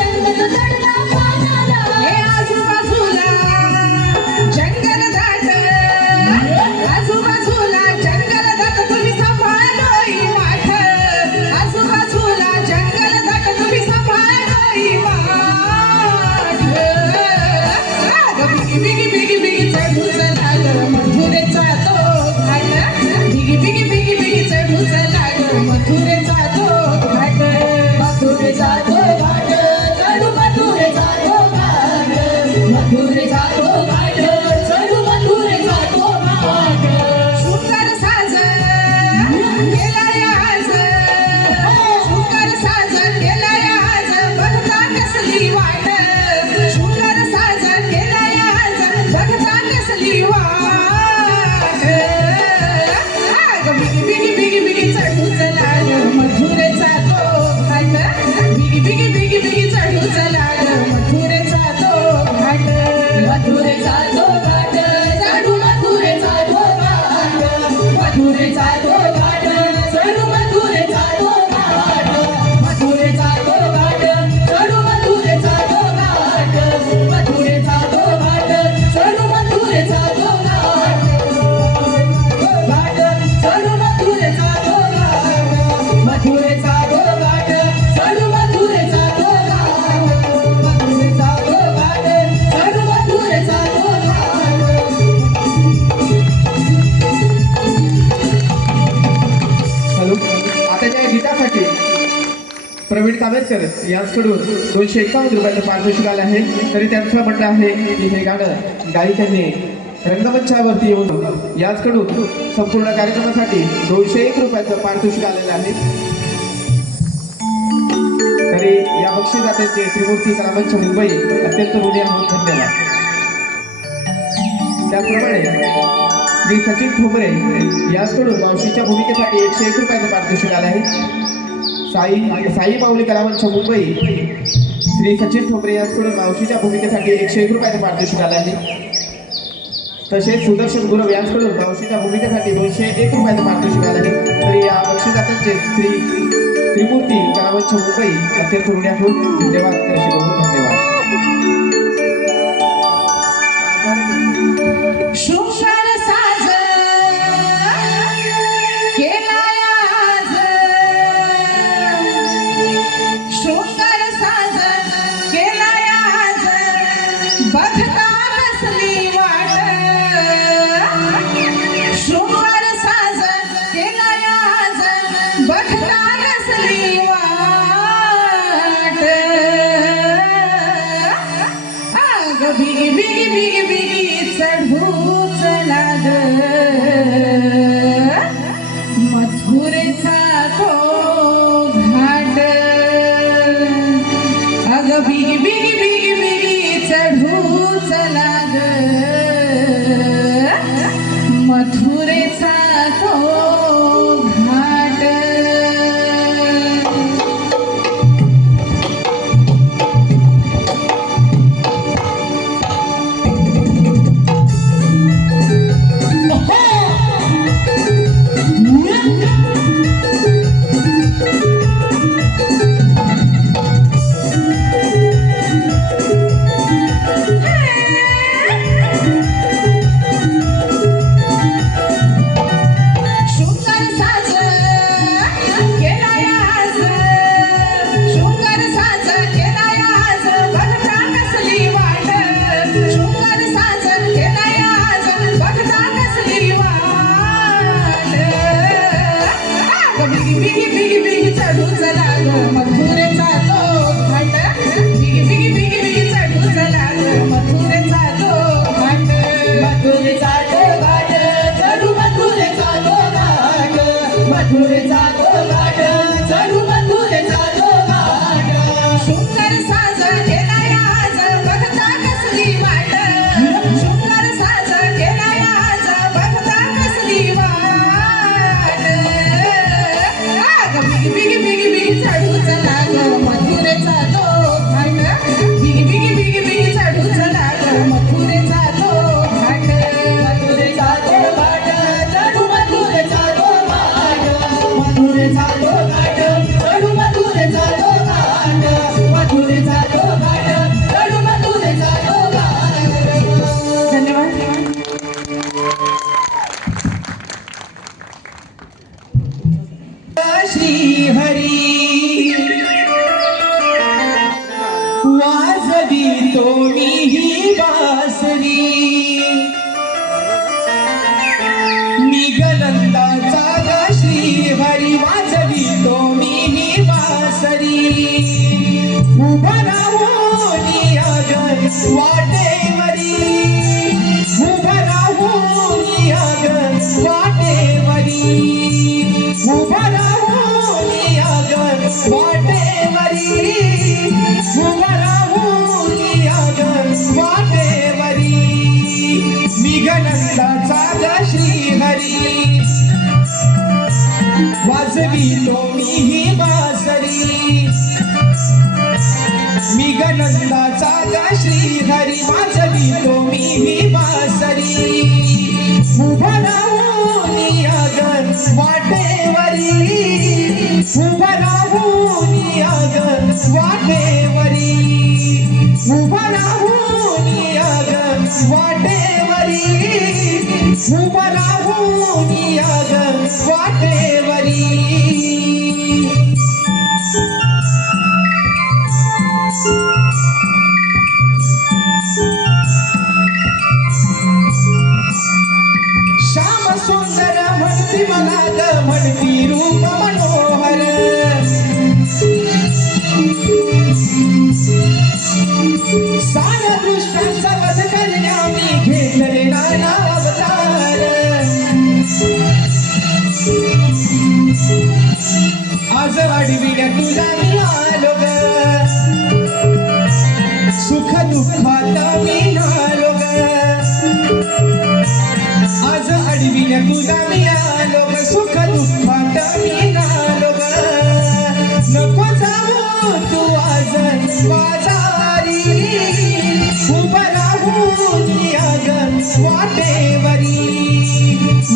रंग तो चढला पानाला, हे आजूबाजूला जंगल दाट, आजूबाजूला जंगल दाट, तुम्ही सांभाळोई वाट, आजूबाजूला जंगल दाट, तुम्ही सांभाळोई वाट, अग बिगी बिगी बिगी बिगी चढू चला ग, मथुरेचा तो घाट, बिगी बिगी बिगी बिगी चढू चला ग, मथुरेचा तो घाट, मथुरेचा तो घाट, चढू मथुरेचा तो घाट, मथुरेचा तो घाट, चढू मथुरेचा तो घाट. शुकर साज केलाय आज, शुकर साज केलाय आज, बघता कसली वाट, शुकर साज केलाय आज, बघता कसली वाट, अग बिगी बिगी बिगी बिगी चढू चला ग, मथुरेचा तो घाट, बिगी बिगी बिगी बिगी चढू चला ग, मथुरेचा तो घाट, मथुरेचा तो घाट, चढू मथुरेचा तो घाट, मथुरेचा तो घाट, चढू मथुरेचा तो घाट, मथुरेचा तो घाट, चढू मथुरेचा तो घाट, मथुरेचा तो घाट, चढू मथुरेचा तो घाट, घाट, चढू मथुरेचा तो घाट, मथुरेचा तो घाट, चढू मथुरेचा तो घाट, मथुरेचा तो घाट, चढू मथुरेचा तो घाट. हॅलो, आता त्या गीतासाठी प्रवीण कामेरकर यांच्याकडून 251 रुपयाचं पारितोषिक आलं आहे. तरी त्यांचं म्हणणं आहे की हे गाणं गायिकांनी रंगमंचावरती येऊन यांच्याकडून संपूर्ण कार्यक्रमासाठी 201 रुपयाचं पारितोषिक आलेलं आहे. तरी या बक्षीसदात्यांचे त्रिमूर्ती कलामंच मुंबई अत्यंत ऋणी आहोत. धन्यवाद. त्याचप्रमाणे श्री सचिन ठोंबरे याचकडून मावशीच्या भूमिकेसाठी 101 रुपयाचं पारितोषिक आलं आहे. साई माऊली कलामंच मुंबई श्री सचिन ठोंबरे याचकडून मावशीच्या भूमिकेसाठी 101 रुपयाचं पारितोषिक आलं आहे. तसेच सुदर्शन गुरव यांच्याकडून मावशीच्या भूमिकेसाठी 201 रुपयाचं पारितोषिक आलं आहे. तर या बक्षिसाचे श्री त्रिमूर्ती कलामंच मुंबई अत्यंत ऋण्यातून धन्यवाद. धन्यवाद. शृंगार साज केलाय आज, शृंगार साज केलाय आज, बघता कसली वाट, शृंगार साज केलाय आज, बघता कसली वाट, आग बिगी बिगी बिगी बिगी चढूच लाग, मथुरेचा तो घाट, अग बिगी बिगी बिगी बिगी चढूच लाग, मथुरेचा तो घाट. शृंगार साज केलाय आज, शृंगार साज केलाय आज, बघता कसली वाट, शृंगार साज केलाय आज, बघता कसली वाट, आग बिगी बिगी बिगी बिगी चढूच लाग, मथुरेचा तो घाट, बिगी बिगी बिगी बिगी चढूच लाग, मथुरेचा तो घाट, मथुरेचा तो घाट चढू, मथुरेचा तो घाट, मथुरेचा तो घाट चढू, मथुरेचा तो घाट. शृंगार साज केलाय आज, बघता कसली वाट, शृंगार साज केलाय आज, बघता कसली वाट, आग बिगी बिगी बिगी बिगी चढूच लाग, मथुरेचा तो घाट, बिगी बिगी बिगी बिगी चढूच लाग, मथुरेचा तो घाट, मथुरेचा तो घाट चढू, मथुरेचा तो घाट, मथुरेचा तो घाट चढू, मथुरेचा तो घाट, मथुरेचा तो घाट चढू, मथुरेचा तो घाट. धन्यवाद. श्री हरी वाजवी तोणी ही बासरी, मी गलंदाचा ग श्री हरी वाजवी तोणी ही बासरी, उभा राहून अगं वाटेवरी, उभा राहून अगं वाटेवरी, उभा राहून अगं वाटेवरी, उभा राहून अगं वाटेवरी, मी गलंदाचा ग श्री हरी वाजवी तोणी ही बासरी, मी गलंदाचा ग श्री हरी वाजवी तोणी ही बासरी, उभा राहून अगं वाटेवरी, उभा राहून अगं वाटेवरी, उभा राहून अगं वाटेवरी, उभा राहून अगं वाटेवरी. श्याम सुंदर म्हणती मला ग म्हणती रूप मनोहर, सार दृष्टांचा वध करण्या मी घेतले नाना अवतार, आज वाढविण्या तुला मी आलो ग, सुख दुःखात मी नालो ग, तुला मिळालो ग सुख दुःखात मी नालो ग नको जाऊ तू आज बाजारी उभं राहून याग वाटेवरी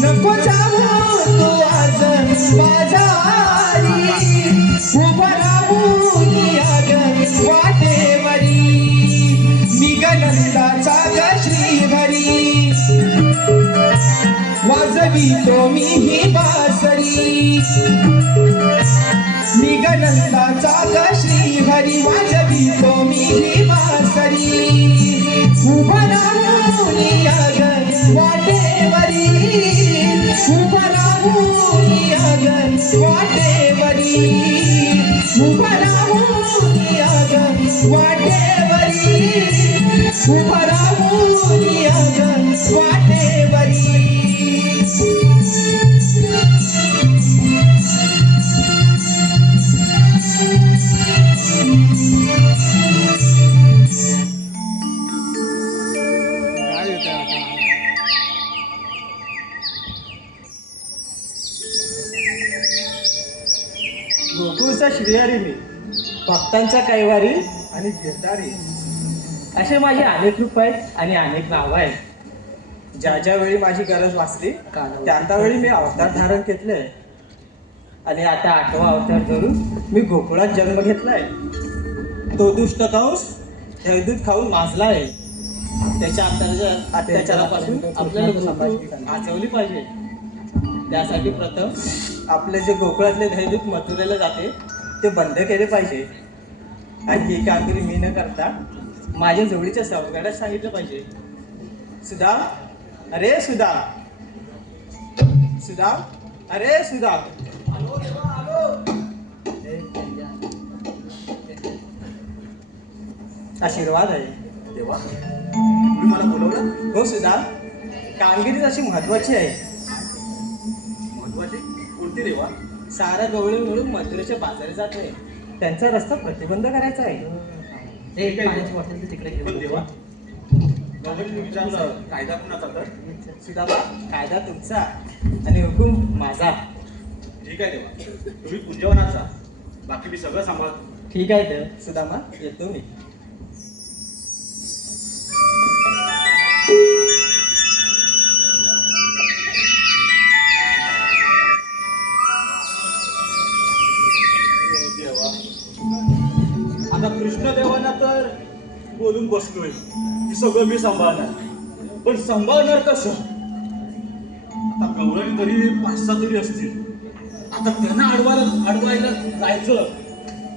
नको जाऊ तू आज बाजारी उभं राहून याग वाटेवरी मी गनंदाचा ग श्रीहरी वाजवितो मी ही बासरी मी गनंदाचा ग श्रीहरी वाजवितो मी ही बासरी उभं राहून याग वाटेवरी उभं राहून याग वाटेवरी उभं राहून याग वाटेवरी उभं राहून याग वाटेवरी गोकुळचा श्रीहरी मी, भक्तांचा कैवारी आणि गिरधारी असे माझे अनेक रूप आहेत आणि अनेक नावं आहेत. ज्या ज्या वेळी माझी गरज वाचली त्या वेळी मी अवतार धारण घेतले आणि आता 8वा अवतार धरून मी गोकुळात जन्म घेतलाय. तो दुष्ट कंस देवदूत खाऊन माजला आहे. त्याच्या अत्याचारापासून आपल्याला वाचवली पाहिजे. त्यासाठी प्रथम आपले जे गोकुळातले दैदूत मथुरेला जाते ते बंद केले पाहिजे आणि ही कामगिरी मी न करता माझ्या जोडीच्या सवगाड्यात सांगितलं पाहिजे. सुधा, अरे सुधा, सुधा, अरे सुधा. आशीर्वाद आहे देवा, तुम्ही मला बोलवलं? हो सुधा, कामगिरी अशी महत्वाची आहे. महत्वाचे कोणते देवा? सारा गवळी मिळून मथुरेच्या बाजारी जात आहे. त्यांचा रस्ता प्रतिबंध करायचा आहे. पण देवा, गवळी विचारलं कायदा कुणाचा तर? सुदामा, कायदा तुमचा आणि हुकूम माझा. ठीक आहे देवा, तुम्ही पुंजवनाचा, बाकी मी सगळं सांभाळतो. ठीक आहे तर सुदामा, येतो मी. देवा, आता कृष्णदेवांना तर बोलून बसलोय की सगळं मी सांभाळणार, पण सांभाळणार कसं? आता गवळणी तरी 5-6 तरी असतील. आता त्यांना अडवायला जायचं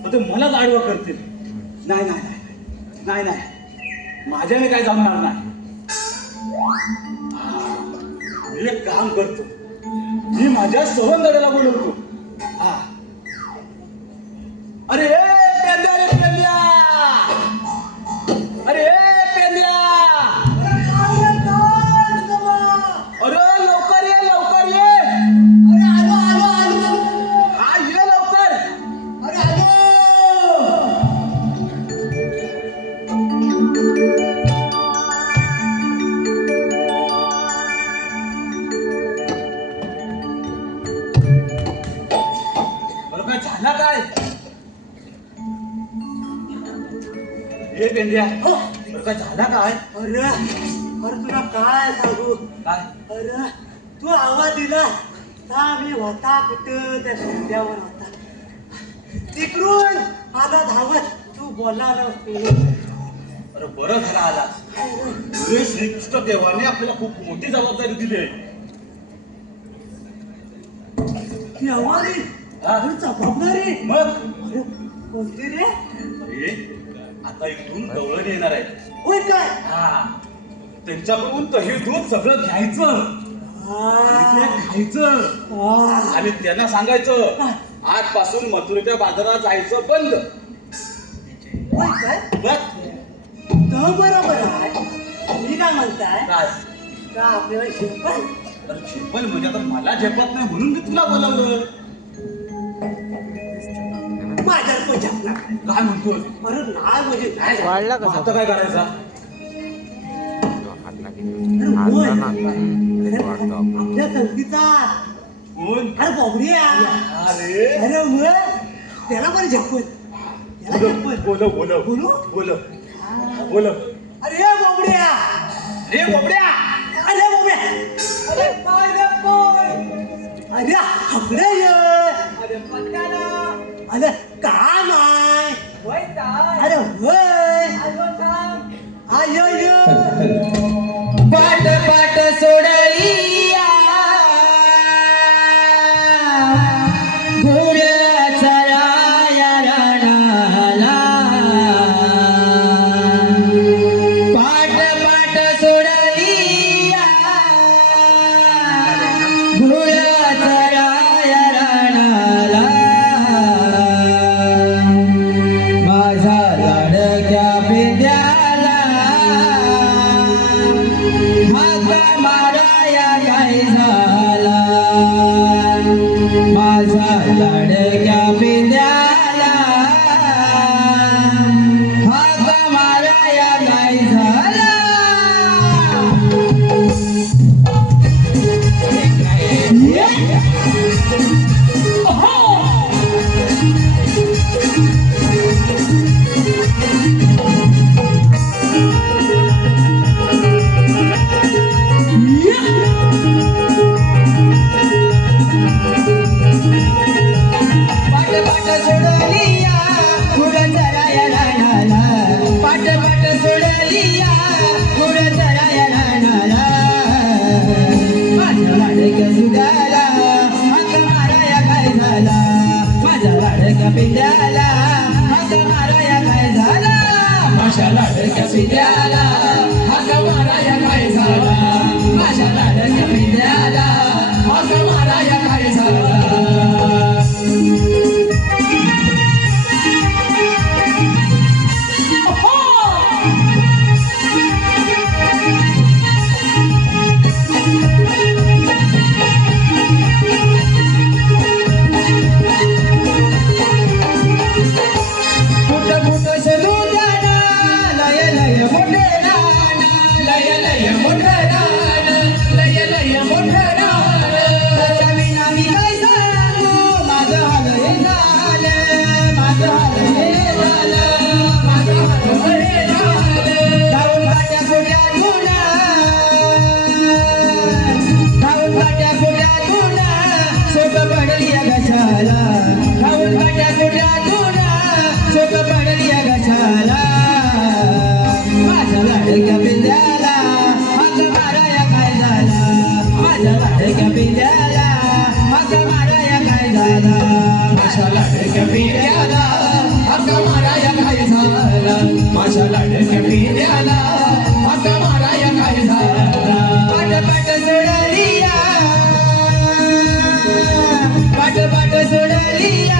तर ते मलाच आडवं करतील. नाही नाही नाही नाही नाही, माझ्याने काय जमणार नाही. मी एक काम करतो, मी माझ्या सवंगड्याला बोलवतो. हा, अरे पेंद्या, रे पेंद्या, अरे पेंद्या, अरे लवकर ये, लवकर ये. हा, ये लवकर. बरं, काय झाला काय? हे पेंद्या, बरं काय झाला काय? अरे तुला काय सांगू? काय? अरे तू आवाज दिला का मी होता कुठं त्या शिंद्यावर होता. तिकडून आला धावत, तू बोलला नसतो. अरे बरं झालं आला. अरे श्रीकृष्ण देवाने आपल्याला खूप मोठी जबाबदारी दिली आहे. ती आवाज जबाबदारी मग अरे कोणती रे? अरे आता इथून गवळण येणार आहे. होय काय? हा, त्यांच्याकडून हे दूध सगळं घ्यायचं आणि ते खायचं आणि त्यांना सांगायचं आजपासून मथुरेच्या बाजारात जायचं बंद. होय काय? बघ तर बरोबर आहे. मी काय म्हणताय काय? का आपल्याला शिंपल? अरे झेपल म्हणजे आता मला झेपत नाही म्हणून मी तुला बोलावलं. माझ्यावर पण झेपला. काय म्हणतोय? अरे नाही म्हणजे नाही. आता काय करायचा? अरे होय. अरे आपल्या संगीचा कोण अरे बोबड्या अरे अरे मग त्याला पण झपत त्याला झपत बोल बोल बोलू? बोल बोल अरे बोबड्या रे बोबड्या अरे बोबड्या अरे काय रे काय अरे हकडे ये अरे पत्त्याला अरे का नाही होय काय अरे होय आलो थांब. आयो यो पाट पाट सोडली घोड्याचा राया राणाला पाट पाट सोडली घोड्याचा राया राणाला माझा लाडक्या पेंड्याला हाका माराया काय झाला माझा लाडक्या पेंड्याला हाका माराया काय झाला पाट पाट सोडलिया गुड चराया राणाला पाट पाट सोडलिया गुड चराया राणाला माझ्या लाडक्या सुगाला हाक माराया काय झाला माझ्या लाडक्या पिंड्याला हाक माराया काय झाला माझ्या लाडक्या पिंड्याला हाक माराया काय झाला माझ्या लाडक्या पिंड्याला हाक माराया काय झाला फुट फुट शोधू द्याना लय लय मोठे रान लय लय मोठे रान लय लय मोठे रान त्याच्या विना मी काय सांगू माझं हाल हे झालं माझं हाल हे झालं माझं हाल हे झालं धावून काट्या कोट्यातून धावून काट्या कोट्यातून सोप पडली गछाला धावून काट्या कोट्यातून सोप पडली गछाला माझ्या लाडक्या पिंड्याला हाक माराया काय झाला माझ्या लाडक्या पिंड्याला हाक माराया काय झाला माझ्या लाडक्या पिंड्याला हाक माराया काय झाला माझ्या लाडक्या पिंड्याला हाक माराया काय झाला पाट पाट सोडलिया पाट पाट सोडलिया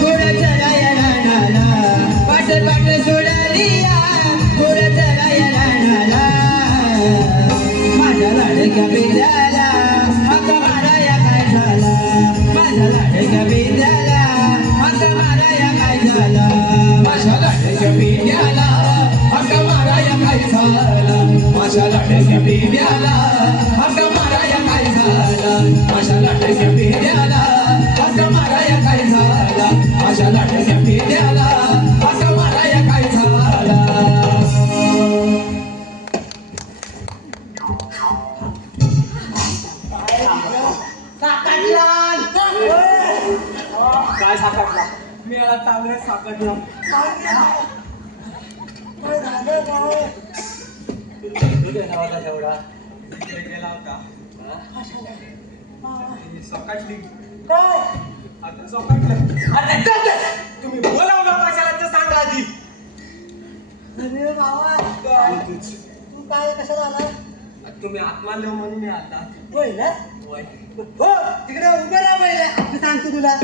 घोड चराया राणाला पाट पाट सोडलिया घोड चराया राणाला माझ्या लाडक्या पिंड्याला हाक माराया काय झाला माझ्या लाडक्या पिंड्याला हाक माराया काय झाला माझ्या लाडक्या पिंड्याला हाक माराया काय झाला माझ्या लाडक्या पिंड्याला हाक माराया काय झाला माझ्या लाडक्या पिंड्याला हाक माराया काय झाला माझ्या लाडक्या पिंड्याला हाक माराया काय झाला काय सापडला मेळा चांगला सापडला काय झालं काय तुझ्या नावाला जेवढा तिकडे गेला होता सकाळची काय आता सकाळचं अरे तुम्ही बोलावलं कशाला ते सांगा आधी अरे बाबा तू काय कशाला आला तुम्ही आत्मानदेव म्हणून मी आता होय ना होय हो तिकडे उभं राहा पहिले मी सांगतो तुला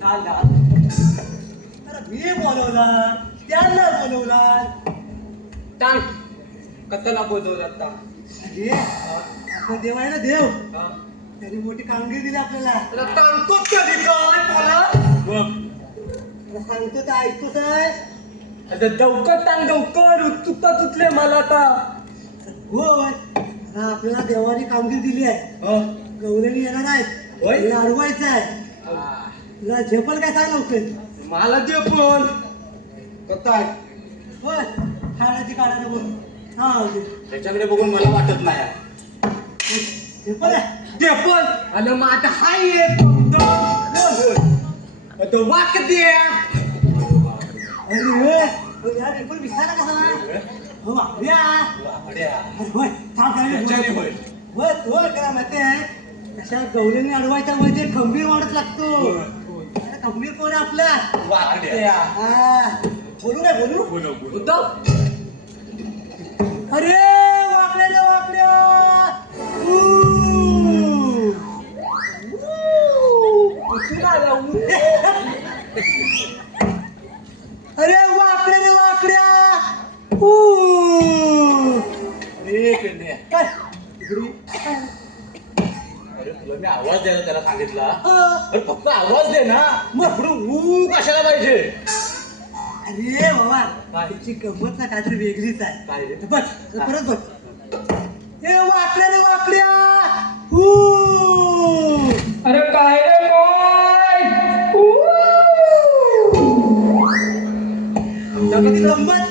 चाल अरे मी बोलवला त्यांना बोलवला टांग कत्तला बोलवलं आता अरे आपण देव आहे ना देव त्यांनी मोठी कामगिरी दिली आपल्याला टांगतो तरी काय बोला तुला सांगतो तर ऐकतोच आहे आता दवकर टांग दवकर उत्सुकता तुटले मला आता होय आता आपल्याला देवाने कामगिरी दिली आहे हं? गवलेली येणार आहेत होय? तिला अडवायचं आहे तुला झेपल काय सांग लवकर मला दे पण काय होय खाण्याची काढायला बोल हा त्याच्याकडे बघून मला वाटत नाही झेपल आहे दे पण आणि मग आता हाय एक तो वाक द्या अरे यार झेपल विसरायला कसा नाही हो आपल्या अरे होय थांब त्याच्याने होय. होय होय करा माहिती आहे अशा गवलेने अडवायचा म्हणजे खंबीर वाढत लागतो अरे खंबीर कोण आहे आपला वाक द्या. हा बोलू काय बोलू बोलो, बोलो. उद्धव अरे वाकड्या वाकड्या कुठून आला अरे वाकड्या रे वाकड्या अरे पेंड्या. काय इकडे अरे तुला मी आवाज द्यायला त्याला सांगितला हा. अरे फक्त आवाज दे ना मग इकडून ऊ कशाला पाहिजे अरे बाबा तिची गंमत ना काहीतरी वेगळीच आहे काय रे? बघ परत बघ ए वाकड्या रे वाकड्या अरे काय रे काय जगाची गंमत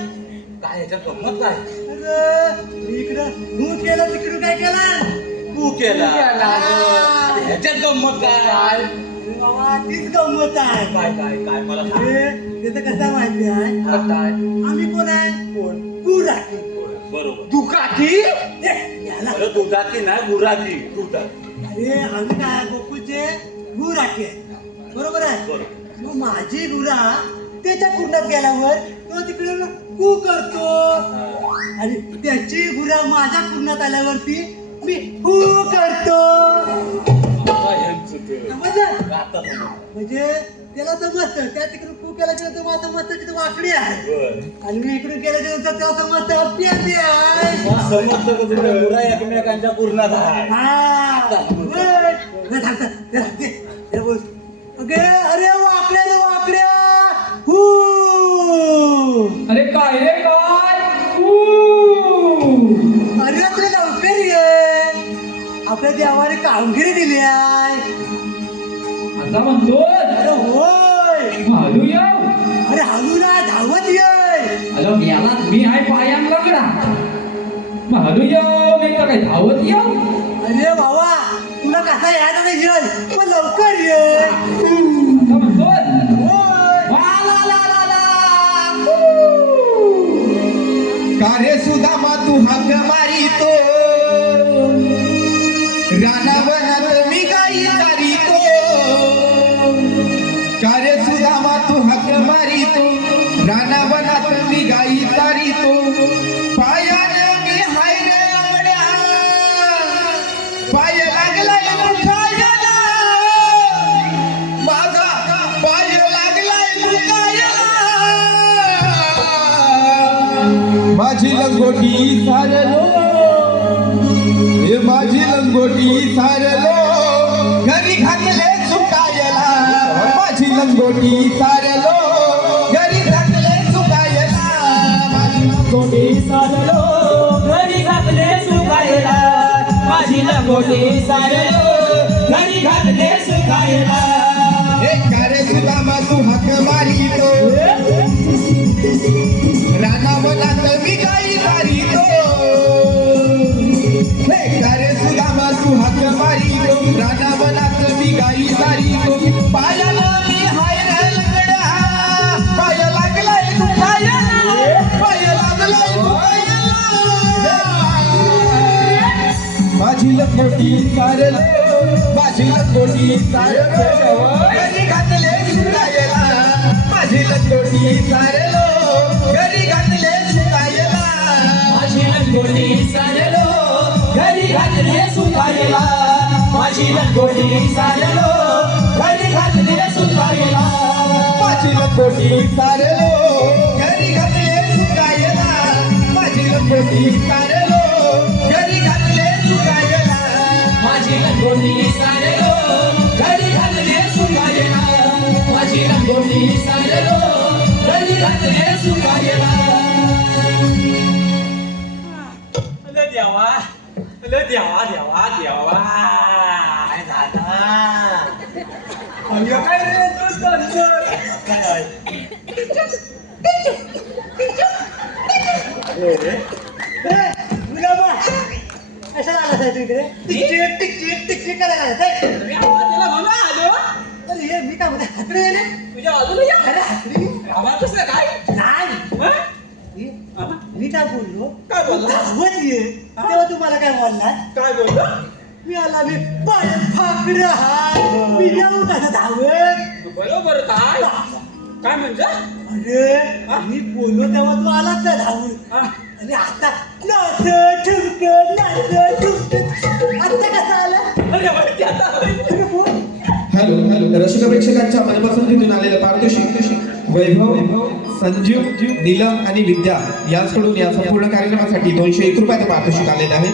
काय ह्याच्यात गंमत काय अरे इकडं तू केलं तिकडून काय केलं तू केला हा. ह्याच्यात गंमत काय अरे बाबा तीच गंमत आहे काय काय काय मला सांग अरे त्याचं कसं माहिती आहे हा, काय आम्ही कोण आहे कोण गुराखी बरोबर दुकाकी याला अरे दुधाकी नाही गुराकी दुधाकी अरे आम्ही काय गोकुळचे गुराखी आहे बरोबर आहे बरोबर मग माझी गुरा त्याच्या कुंडात गेल्यावर तो तिकडे कू करतो आणि त्याची गुरा माझ्या कुंडात आल्यावरती मी हू करतो आता ह्यांचं ते. समजलं आता समजलं. म्हणजे त्याला समजतं त्या तिकडून कू केला की नंतर मला समजतं तिथे वाकडी आहे बरं. आणि मी इकडून केलं की नंतर त्याला समजतं पेंडी आहे मला समजतं का तुझ्या गुरा एकमेकांच्या पूर्णात आहे हा बरं. बरं, थांब, थांब. जरा दे. जरा बोल. अरे वाकड्या रे वाकड्या हू अरे काय रे काय अरे तुला लवकर ये आपल्या देवाने कामगिरी दिली आहे आता म्हणतो अरे होय हालू या अरे हलू ना धावत ये अलो याला मी आहे पायान लागला हालू या नाही तर काय धावत या अरे बाबा तुला कसा यायचा नाही जल पण लवकर ये आता म्हणतो होय वा ला ला ला ला कार्य सुदामा तू हाक मारितो रानावनात मी गाई चारितो कार्य सुदामा तू हाक मारितो रानावनात मी गाई चारितो पायाने मी हाय रे लंगड्या पाय लागलाय दुखायला माझा पाय लागलाय दुखायला माझी लंगोटी सारलो हे माझी लंगोटी सारलो घरी घातले सुकायला माझी लंगोटी सारलो घरी घातले सुकायला माझी लंगोटी सारलो घरी घातले सुकायला माझी लंगोटी सारलो घरी घातले सुकायला हे कार्य सुदामा तू हाक मारितो रानावनात मी गाई मारितो हे कार्य सुदामा तू हाक मारितो रानावनात मी गाई मारितो पायाला मी हाय रे लंगड्या पाय लागलाय दुखायला पाय लागलाय दुखायला माझी लंगोटी सारलो माझी लंगोटी सारलो घरी घातले सुकायला माझी लंगोटी सारलो घरी घातले सुकायला माझी लंगोटी सारलो घरी घातले सुकायला माझी लंगोटी सारलो घरी घातले सुकायला माझी लंगोटी सारलो घरी घातले सुकायला माझी लंगोटी सारलो घरी घातले सुकायला माझी लंगोटी सारलो घरी घातले सुकायला माझी लंगोटी सारलो घरी घातले सुकायला अरे देवा अरे देवा देवा देवा काय झालं अय्यो काय रे तू तंतर काय आहे मुला बा कशाला आला तू इकडे टिक टिक टिक टिक करायला आला मी आवाजाला म्हणा आलो अरे हे मी काय म्हणते हाकडे रे तुझ्या बाजूला या अरे हाकडे आवाज कसला काय नाही मी काय बोललो काय बोलला धावत ये तेव्हा तुम्हाला काय बोलला काय बोललो मी आला मी पाय फाकडे हाय मी येऊ का धावत बरोबर काय काय म्हणजे अरे मी बोललो तेव्हा तू आलाच ना धावत अरे आता नाच ठुमक नाच ठुमक आता कसं आला अरे माहिती आता हॅलो रसिक प्रेक्षकांच्या मनपसंतीतून आलेलं पारितोषिक वैभव संजीव नीलम आणि विद्या यांकडून या संपूर्ण कार्यक्रमासाठी 201 रुपयाचं पारितोषिक आलेलं आहे.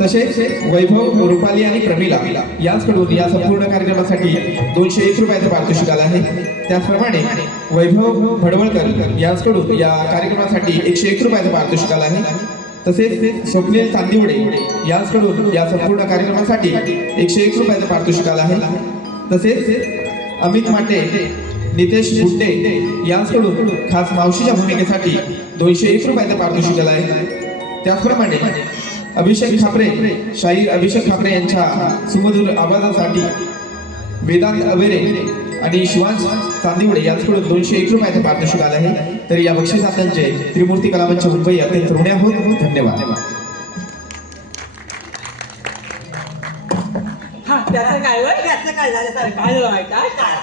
तसेच वैभव रुपाली आणि प्रमिला यांकडून या संपूर्ण कार्यक्रमासाठी 201 रुपयाचं पारितोषिक आलं आहे. त्याचप्रमाणे वैभव भडवळकर यांकडून या कार्यक्रमासाठी 101 रुपयाचं पारितोषिक आलं आहे. तसेच स्वप्नील चांदिवडे यांकडून या संपूर्ण कार्यक्रमासाठी 101 रुपयाचं पारितोषिक आलं आहे. तसेच अमित माटे नितेश बुट्टे यांकडून खास मावशीच्या भूमिकेसाठी 201 रुपयाचं पारितोषिक आलं आहे. त्याचप्रमाणे अभिषेक खापरे शाहीर अभिषेक खापरे यांच्या सुमधुर आवाजासाठी वेदांत अवेरे आणि शिवांश चांदिवडे यांच्याकडून 201 रुपयाचं पारितोषिक आलं आहे. तर या बक्षिसार्थांचे त्रिमूर्ती कलामंच मुंबई अत्यंत ऋणी आहोत. धन्यवाद. हा त्याचं काय वय त्याचं काय झालं सर काय झालं माहिती आहे काय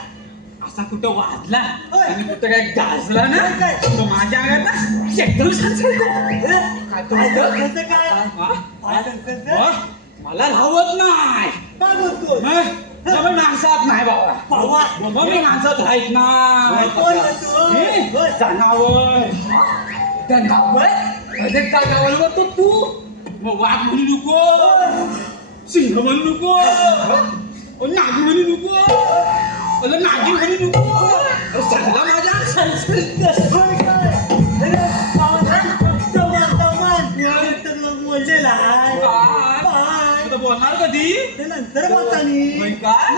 असा कुठं वाजला आणि कुठं काय गाजला ना तो माझ्या अंगात ना एकदम मला राहत नाही काय बोलतो माणसात नाही बाबा मी माणसात राहत नाही जनावर जनावर जनावर तू मग वाघ म्हणू नको सिंह म्हणू नको नाग म्हणू नको नागी म्हणू नको सगळा माझ्या बोललेला बोलणार कधी नंतर बोलतानी काय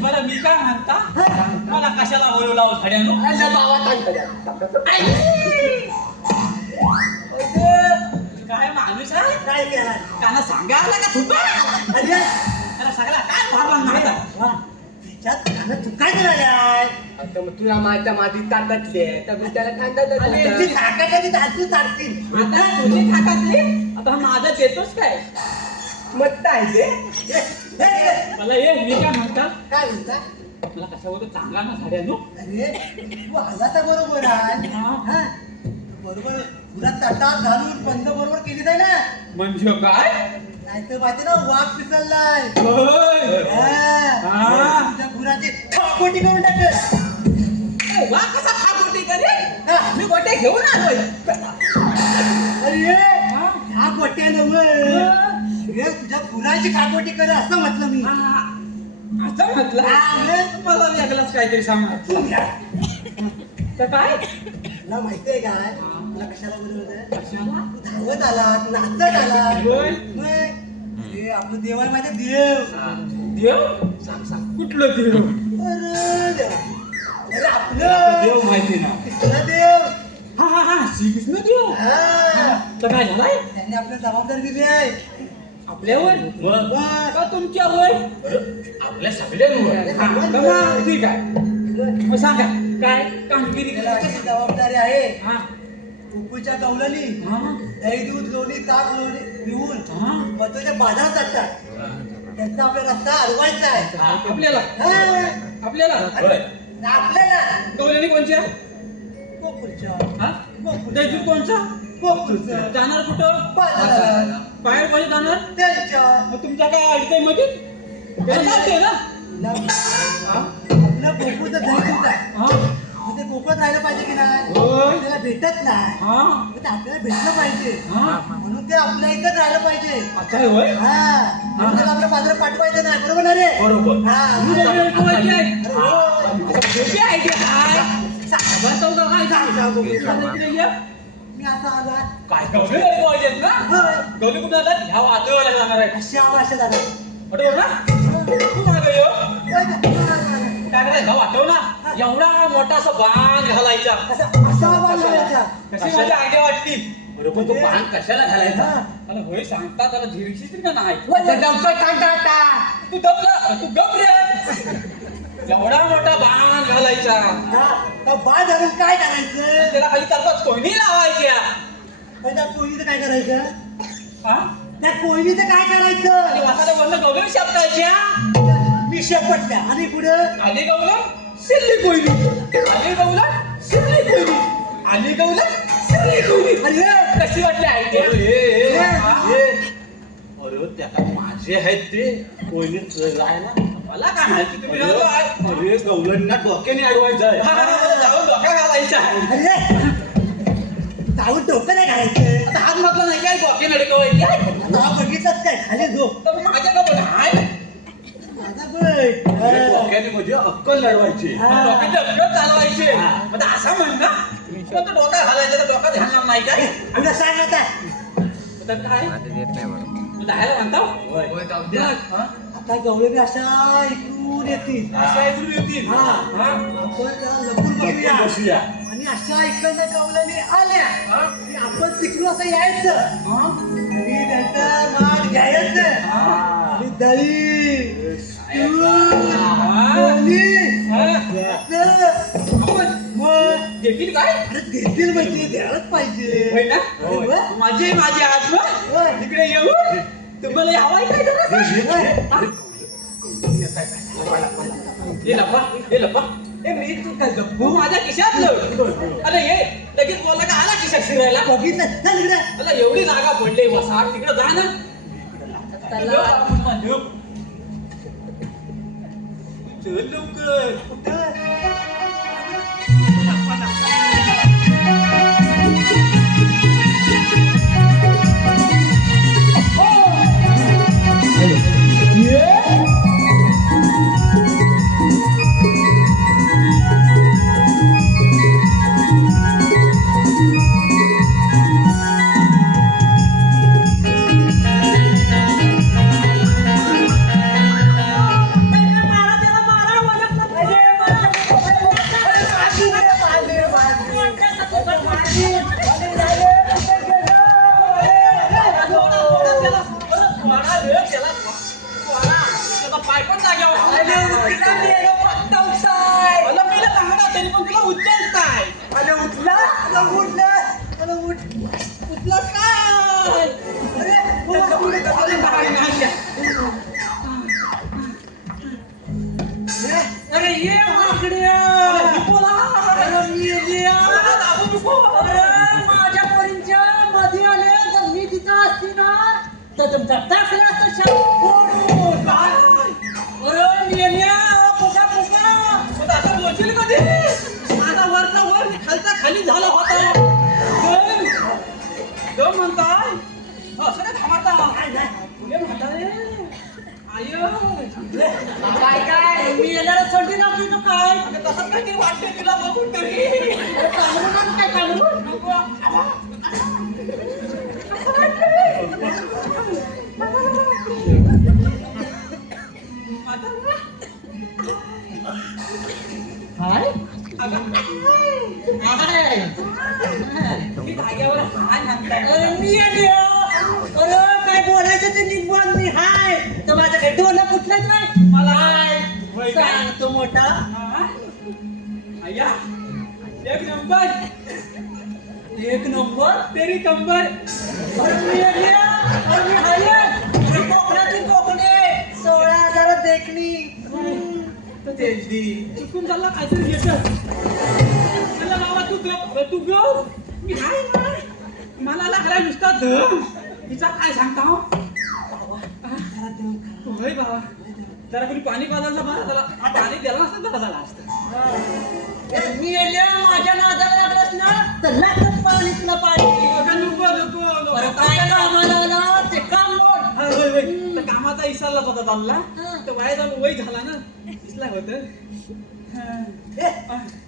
मला मी काय म्हणता मला कशाला बोलवला झाड्यानो काय माणूस आहे काय केला त्यांना सांगायला का तुका त्याला सगळा काय भाव काय करायला तुला माझ्या मातीत ताटातले तर त्याला आता माझा देतोच काय मत आहे मला ये मी काय म्हणता काय म्हणता मला कशावर चांगला ना झाड्यानो अरे तू आला तर बरोबर आहे बरोबर पुरा ताटात घालून बंद बरोबर केली जाय ना म्हणजे काय नाही तर माहिती ना वाघ पिसललाय तुझ्या गुराची ठाकोटी करून टाक वा कसा खागोटी करे मी गोटे घेऊन आलोय अरे ह्या गोट्या नव्हे तुझ्या गुराची खाकोटी कर असं म्हटलं मी असं म्हटलं मला वेगळाच काहीतरी सांगा तर काय तुला माहितीये काय तुला कशाला बोलवलं तू धावत आला नाचत आला अरे आपलं देव आहे माहिती देव देव सांग सांग कुठलं देव अरे देवा अरे आपलं देव माहिती ना कृष्ण देव हा हा हा श्रीकृष्ण देव तर काय झालाय त्यांनी आपल्याला जबाबदारी दिली आहे आपल्यावर का तुमच्यावर आपल्या सगळ्यांवर ठीक आहे मग सांगा काय कामगिरी अशी जबाबदारी आहे हा कुकूच्या गवलनी दही दूध लोणी ताक लोणी पिऊन मग बाजारात जातात त्यांचा आपला रस्ता अडवायचा आहे आपल्याला आपल्याला आपल्याला गवल्याने कोणच्या गोकुळच्या दही दूध कोणचा गोकुळचं जाणार कुठं बाजारात बाहेर कोणी जाणार त्यांच्या मग तुमच्या काय अडचण मध्ये ना आपलं गोकुळचं दही दूध आहे मग ते कोकणात राहायला पाहिजे की नाही आपल्याला भेटत नाही मग ते आपल्याला भेटलं पाहिजे म्हणून ते आपल्या इथं राहिलं पाहिजे म्हणून आपल्या बाजारात पाठवायचं नाही बरोबर ना रे बरोबर मी असा आला काय गवळी ऐकवायचेत ना होय. गवळी कुठे आला ह्या वादळाला जाणार आहे अशी आवाज दादा वाटव ना तू मागं ये हो. होय का? काय करायचं वाटव ना एवढा मोठा असा बाण घालायचा असा आवाज घालायचा. कशी माझी आयडिया वाटती बरोबर तो बाण कशाला घालायचा त्याला होय सांगता त्याला धीरशीच का नाही तू दबला तू गप रे एवढा मोठा बाण घालायचा त्या बाळ धरून काय करायचं त्याला खाली चालतात कोणी लावायच्या आणि त्या कोयनीचं काय करायचं हा त्या कोयनीचं काय आणि करायचं वासाला वरनं गवळी शापटायच्या मी शेपटल्या आणि पुढं आली गवला शिरली कोयली आली गवला शिरली कोयली आली गवला शिरली कोयली अरे कशी वाटली आयडिया अरे त्याला माझे आहेत ते कोयनीत जायला मला काय माहिती तुम्ही अरे गवळणींना डोक्याने अडवायचं आहे जाऊन डोका घालायचा अरे जाऊन डोकं नाही घालायचं आता हात म्हटलं नाही काय डोके नडकवायची आता बघितलंच काय खाली झोप तर माझ्या का नाही माझा बघ डोक्याने म्हणजे अक्कल लढवायची डोक्याचे अपघात चालवायचे मग आता असं म्हण ना मग तो डोका घालायचा तर डोका ध्यान नाही काय पुढे सांग आता तर काय तू दहायला म्हणता आता गवळणी अशा इकडून येतील अशा ऐकून येतील हा. आपण जरा लपून बसूया बसूया आणि अशा इकडनं गवळणी आल्या की आपण तिकडून असं यायचं आणि त्याचा माग घ्यायचं आणि दही देखील काय अरे देतील म्हणजे द्यायलाच पाहिजे होय ना होय. माझे माझे आज होय. तिकडे येऊ तुम्हाला हवाय काय जरा हे लपा ए मी तू काय गप्पू माझ्या खिशातलं अरे ये लगेच बोला का आला खिशात शिरायला बघितलं चल इकडे मला एवढी जागा पडली वसा तिकडे जा ना चल लवकर अरे ये माकड्या माझ्या पोरींच्या मध्ये आले तर मी तिथं असती ना तर तुमचा टाकला असतं फोडून अरे मेल्या पुका पुका आता बोलशील कधी माझा वरचा वर खालचा खाली झाला होता दोन म्हणताय असं काय थांबता म्हणताय आयो काय काय मी येणारा चढली नव्हती ना काय तसं काही वाटते तुला बघून तरी काढून काय काढून काय मी अरे काय बोलायचं ते नीट बोल मी हाय तर माझं काही डोलं कुठलंच नाही मला हाय सांगतो मोठा आया एक नंबर एक नंबर तेरी कंबर अरे मी हाय कोकणातील कोकणे 16,000 देखणी चुकून झाला काहीतरी घेत बाबा तू गो मी हाय ना मला लागला नुसता धम तिचा काय सांगता हो होय बाबा जरा कोणी पाणी पाजायचं बरं त्याला पाणी द्यायला असतं जरा झाला असतं मी माझ्या नादाला लागलास ना तर लागत पाणी तुला पाणी अरे काय कामाला ना ते काम बोल कामाचा इसारला होता चालला तर वय झाला ना दिसला होतं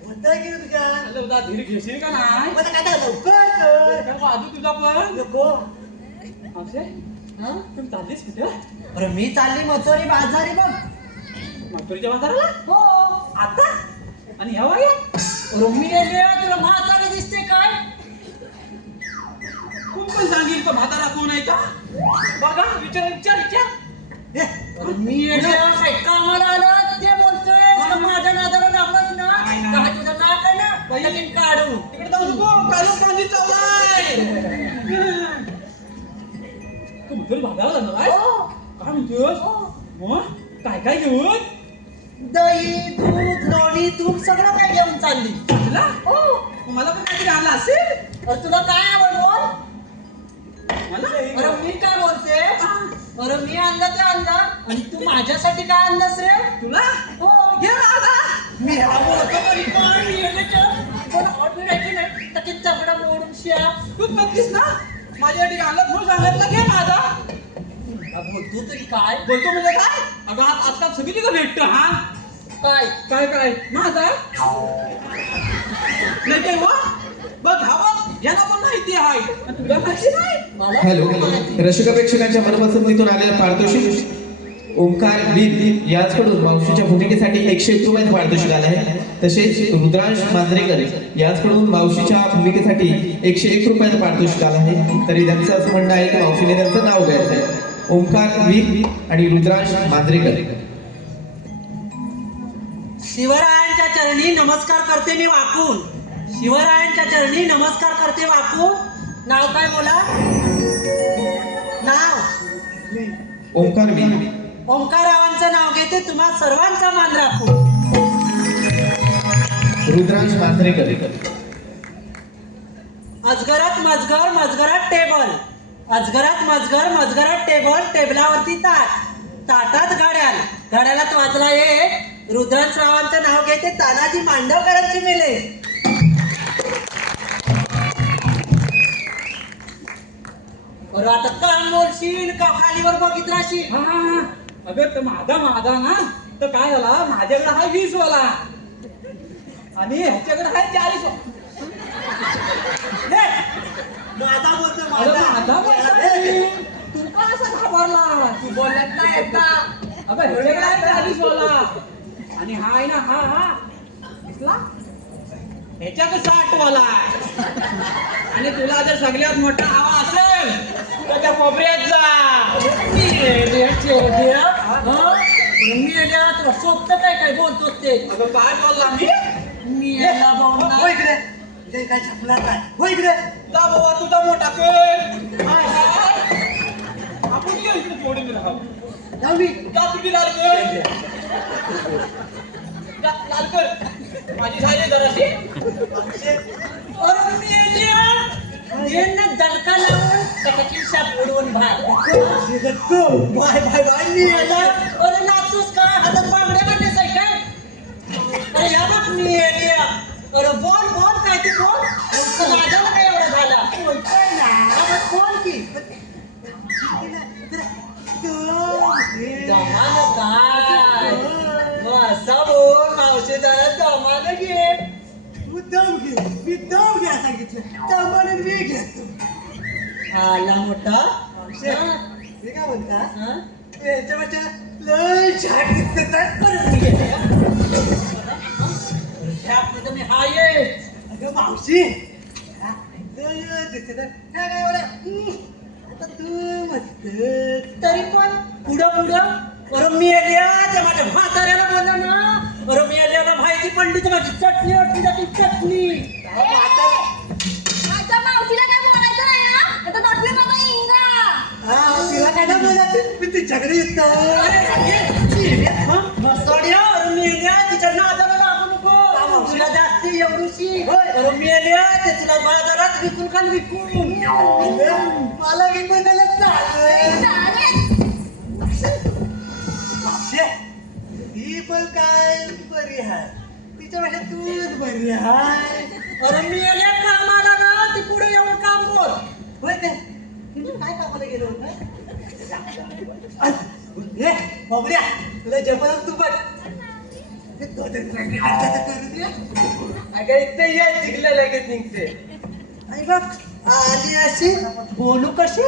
होतंय की तुझ्या उदा धीर घेशील का नाही मग आता काय लवकर कर. काय वाजू तुझा पण नको. मावशे हा? तुम्ही चाललीस कुठं अरे मी चालली मथुरी बाजारी बघ. मथुरीच्या बाजाराला हो आता आणि ह्या वाया अरे मी गेले तुला म्हातारी दिसते काय. कोण पण सांगेल तो म्हातारा कोण आहे का बघा विचार विचार विचार अरे मी येले काय कामाला आलं ते बोलतोय तर माझ्या नादाला लागलाच ना. नाही ना. काय तुझं नाक आहे ना लगीन काढू. तिकडे जाऊ नको कालू कांदी चावलाय तू मथुरी बाजाराला जाणार आहेस? हो. काय म्हणतोस मग काय काय घेऊन दही दूध लोणी तूप सगळं काय घेऊन चालली. तुला हो मला पण काहीतरी आणलं असेल अरे तुला काय आवड बोल. मला अरे मी काय बोलते अरे मी आणलं ते आणलं आणि तू माझ्यासाठी काय आणलंस रे. तुला हो घे आता मी ह्याला बोलतो तरी पण मी पण ऑर्डर आहे की नाही तर ते तगडा मोडून शिया. तूच नक्कीच ना माझ्यासाठी आणलं म्हणून सांगितलं घे माझा बोलतो तरी काय बोलतो म्हणजे काय अगं आता सगळी का भेटत हा काय काय काय माझा नाही काय बघ हा बघ यांना पण माहिती आहे आणि तुला माहिती नाही मला हॅलो माहिती. रसिक प्रेक्षकांच्या मनपसंतीतून आलेला पारितोषिक ओंकार वीर याचकडून मावशीच्या भूमिकेसाठी 101 रुपयात पारितोषिक आलं आहे. तसेच रुद्रांश मांजरेकर याचकडून मावशीच्या भूमिकेसाठी 101 रुपयात पारितोषिक आलं आहे. तरी त्यांचं असं म्हणणं आहे की मावशीने त्यांचं नाव घ्यायचं आहे. ओंकार वीर आणि रुद्रांश मांजरेकर. शिवरायांच्या चरणी नमस्कार करते मी वाकून. शिवरायांच्या चरणी नमस्कार करते वाकून. नाव काय बोला. नाव ओंकार वीर. ओंकाररावांचं नाव घेते तुम्हा सर्वांचा मान राखू. रुद्रांश मांजरेकर. अजगरात मजगर मजगरात टेबल. अजगरात मजगर मजगरात टेबल. टेबलावरती ताट. ताटात घड्याळ. घड्याळात वाजला एक. रुद्रांश रावांचं नाव घेते तानाजी मांडवकरांची मेले. बरं आता कान बोलशील का खालीवर बघित राहशील. हा हा हा अगं तर माझा ना तर काय झाला माझ्याकडे आहे 20 वाला आणि ह्याच्याकडे आहे 40 वाला माझा बोलतो अगं माझा बोलतोय. तू का असं घाबरला. तू बोलत नाही येत ना. अबे ह्याच्याकडे आहे 40 वाला आणि हा आहे ना हा हा दिसला ह्याच्याकडे 60 वाला आणि तुला जर सगळ्यात मोठा हवा असेल तर त्या कोपऱ्यात जा. तुला सोबत काय काय बोलतोस ते. अगं काय बोलला मी याला बोलणार. इकडे काय छपणार नाही. हो इकडे जा बाबा तुझा मोठा कर आपण ये इकडे जोडून राहा जाऊ मी. जा तुम्ही लाल कर जा, लाल कर माझी झाली जराशी अरे मेल्या. यांना दणका लावून त्याची शाप उडवून भाग. बाय बाय बाय मी याला. अरे नाचूस का हातात बांगड्या बांधण्यास आहे काय. अरे या बघ मी एलिया. अरे बोल बोल काय तू बोल. माझ्यावर काय एवढं झाला. बोलतोय ना. अरे बोल की. दमानं काय. असा बोल मावशी जरा दमानं घे. तू दम घे. मी दम घ्या सांगितलं. दमाने मी घेतो. आला मोठा. मी काय म्हणता हा? तू याच्यापेक्षा लय छान दिसत आहे. परत मी घेते, हा? ह्या आपलं तर मी हाय आहे. अगं मावशी हा, लय दिसत आहे. काय काय एवढं? आता तू मस्त. तरी पण पुढं पुढं अरे मेल्या त्या माझ्या म्हाताऱ्याला बोलला ना. अरे मेल्याला माहिती पडली तर माझी चटणी वाटली त्याची चटणी. माझ्या मावशीला काय बोलायचं नाही ना. आता नटली माझा इंगा. हा तिला काय ना बोलत मी तिच्याकडे येतो. मस्तोड्या अरे मेल्या तिच्या नादाला लागू नको. तुला जास्ती एवढीशी. होय. अरे मेल्या ते तुला बाजारात विकून खाल विकून. मला विकूनला चालेल. ही पण काय बरी आहे. तिच्यापेक्षा तूच बरी आहे. अरे मेल्या कामाला ना ती पुढे येऊन काम बोल. होय काय तिने काय कामाला गेलो होतं. हे बघूया तुला जबरदस्त तू बघ. अगं इथे ये जिंकलं लगेच निघते आई बघ आली अशी बोलू कशी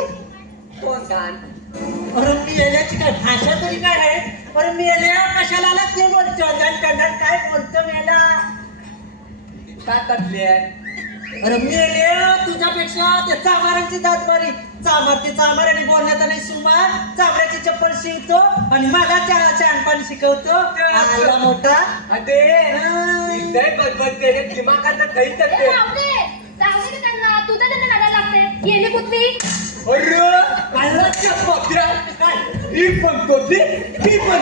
तोंडान अरे मी येण्याची काय भाषा तरी काय आहे अरे मी येण्या कशाला आला ते बोलतो टंडन काय बोलतो मेला काय तटले अरे मी येण्या तुझ्यापेक्षा ते चामारांची दात मारी चामार आणि बोलण्यात नाही सुमार चामड्याची चप्पल शिवतो आणि मला शहाणपण शिकवतो आला मोठा अरे बदबदते दिमागात काही ए, तटते राहू दे की त्यांना तू तर त्यांना नादाला लागते येणे कुठली अरे आलाच्या पत्र्या काय ही पण कोती ही पण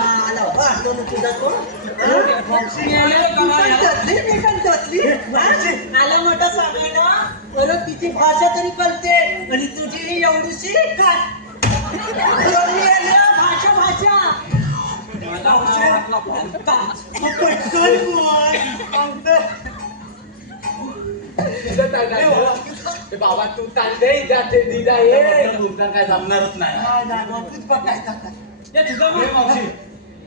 आला वाटतो ना तुझा तो आला मोठा सांगायला अरे तिची भाषा तरी कळते आणि तुझी एवढीशी काय भाषा भाषा बाबा तू तांदे जाते दिदा काय जमणारच नाही मावशी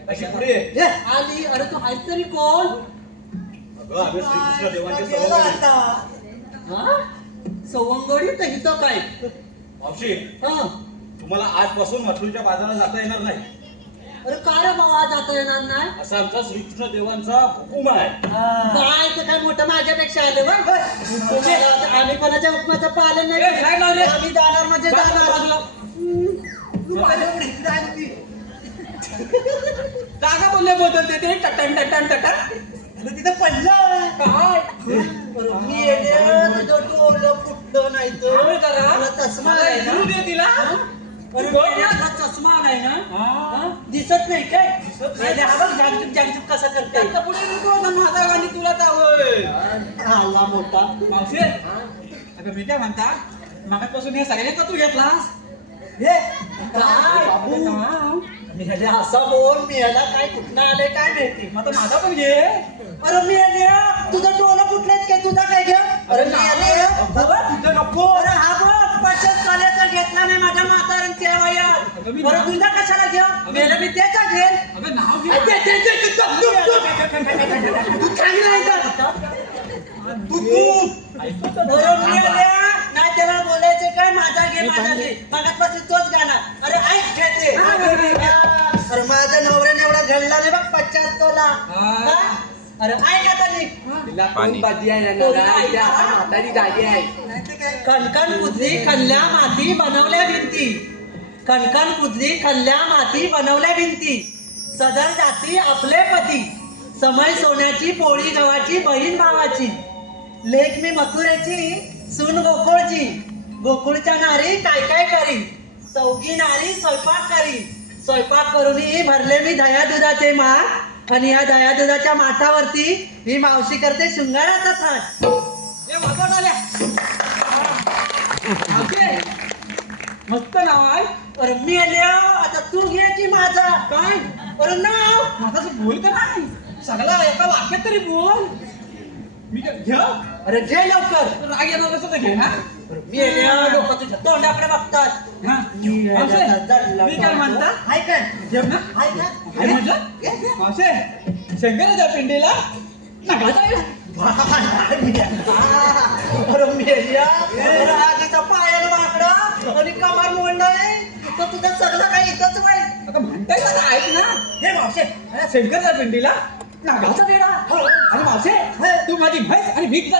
अशी पुढे ये. आली अरे तू आहेस तरी कोण अगं आम्ही श्रीकृष्ण देवांचे सवंगडी तर हिथं काय मावशी हा तुम्हाला आजपासून मथुरेच्या बाजारात जाता येणार नाही अरे काय रे बाबा जाता येणार नाही असा आमचा श्रीकृष्ण देवांचा हुकूम आहे काय ते काय मोठं माझ्यापेक्षा आले आम्ही कोणाच्या हुकमाचं पालन नाही आम्ही जाणार म्हणजे जाणार जागा बोलते ते टटन टटन टटन तिथं पडलं काय मी तुझं डोलं फुटलं नाही तर चष्मा आहे ना तिला चष्मा नाही ना दिसत नाही काय हा बघ जागचूक जागचूक कसा करते पुढे माझा गाणी तुला चावय आला मोठा मावशी अगं मी काय म्हणता मागापासून हे सगळ्यांचा तू घेतलास हे काय मी ह्याला असा बोल मी ह्याला काय कुठनं आले काय माहिती मग आता माझा पण घे अरे मी तुझं डोलं फुटलेत काय तुझा काय घ्या अरे मी नको अरे हा बघ पचत चाल्याचा घेतला नाही माझ्या म्हाताऱ्यानं त्या वयात बरं तुझा कशाला घ्या मेलं मी त्याचा घेईल अगं नाव घे नाही त्याला बोलायचे काय माझा घे मागापासून तोच गाणार अरे ऐक घेते अरे माझ्या नवऱ्याने एवढा घडला नाही बघ 50 तोला अरे ऐक आता कणकण पुजली कल्ल्या माती बनवल्या भिंती कणकण पुजली कल्ल्या माती बनवल्या भिंती सदर जाती आपले पती समय सोन्याची पोळी गव्हाची बहीण भावाची लेख मी मथुरेची सून गोकुळची गोकुळच्या नारी काय काय करी चौघी नारी स्वयंपाक करी स्वयंपाक करूनही भरले मी दया दुधाचे माठ आणि या दया दुधाच्या माठावरती ही मावशी करते शृंगाराचा थाट मस्त नाव आहे अरे मी आता तू घे की माझा काय अरे नाव माझा बोल का नाही सगळा एका वाक्यात तरी बोल मी काय घ्या अरे घे लवकर राग येणार कसं तर घे ना मी लोक तुझ्या तोंडाकडे बघतात हा मी काय म्हणता ऐक जेव ना ऐक अरे म्हटलं मावशे शंकराच्या पिंडीला नका जायला अरे मेल्या आधीचा पायाला वाकडा आणि कमार मोडलाय तर तुझं सगळं काही इथंच माहित आता म्हणताय मला ऐक ना हे मावशे शंकराच्या पिंडीला नागाचा वेडा आणि मावशे तू माझी म्हैस आणि भीक जा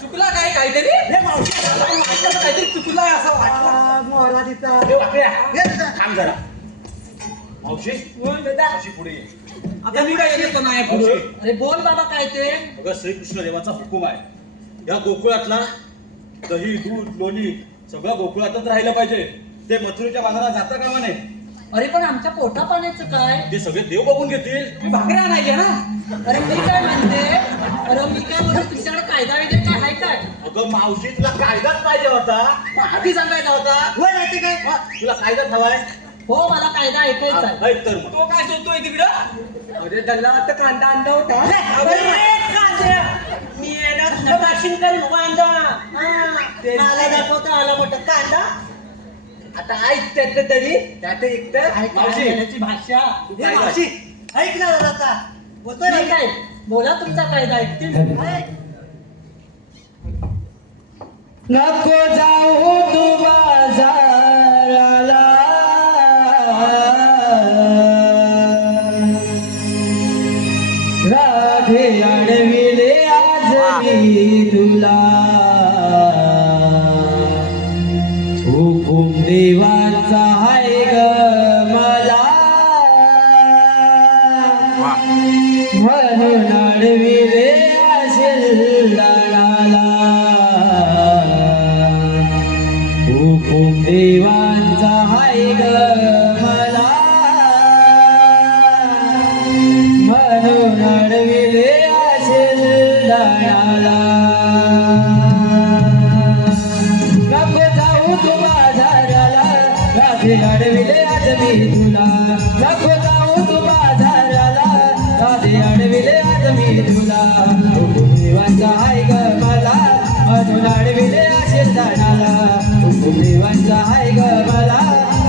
चुकला काय काहीतरी हे मावशे काहीतरी चुकला असं वाटलं मोहरा तिचा थांब जरा मावशी अशी पुढे ये आता मी काय येतो नाही पुढे अरे बोल बाबा काय ते अगं श्रीकृष्ण देवाचा हुकूम आहे या गोकुळातला दही दूध लोणी सगळं गोकुळातच राहिलं पाहिजे ते मथुरेच्या बाजारात जाता कामा नये अरे पण आमच्या पोटा पाण्याचं काय ते सगळे देव बघून घेतील मी भाकऱ्या आणायच्या ना अरे मी काय म्हणते अरे मी काय म्हणते तुझ्याकडे कायदा वगैरे काय आहे काय अगं मावशी तुला कायदाच पाहिजे होता मग आधी सांगायचा होता होय माहिती काय तुला कायदा हवाय हो मला कायदा ऐकायचा आहे. ऐक तर मग. तो काय शोधतोय तिकडं? अरे त्याला आता कांदा आणला होता. मी येणार नकाशीन करून कांदा. मला दाखवता आला मोठा कांदा. आता ऐक त्यातलं तरी त्यात एक तर मावशी. भाषा हे मावशी, ऐक ना आता बोलतोय ना काय बोला तुमचा कायदा ऐकतील. नको जाऊ तू बाजाराला राधे अडविले आज मी तुला हुकूम देवाचा हाय ग मला म्हणून अडविले असेल दाराला हुकूम देवांचा हाय ग मला म्हणून अडविले असेल दाराला नको जाऊ तू बाजाराला रात्री अडविले आज मी तुला नको जाऊ तू बाजाराला रात्री अडविले आज मी तुला हुकूम देवांचा हाय ग मला म्हणून अडविले असेल दाराला हुकूम देवांचा हाय ग मला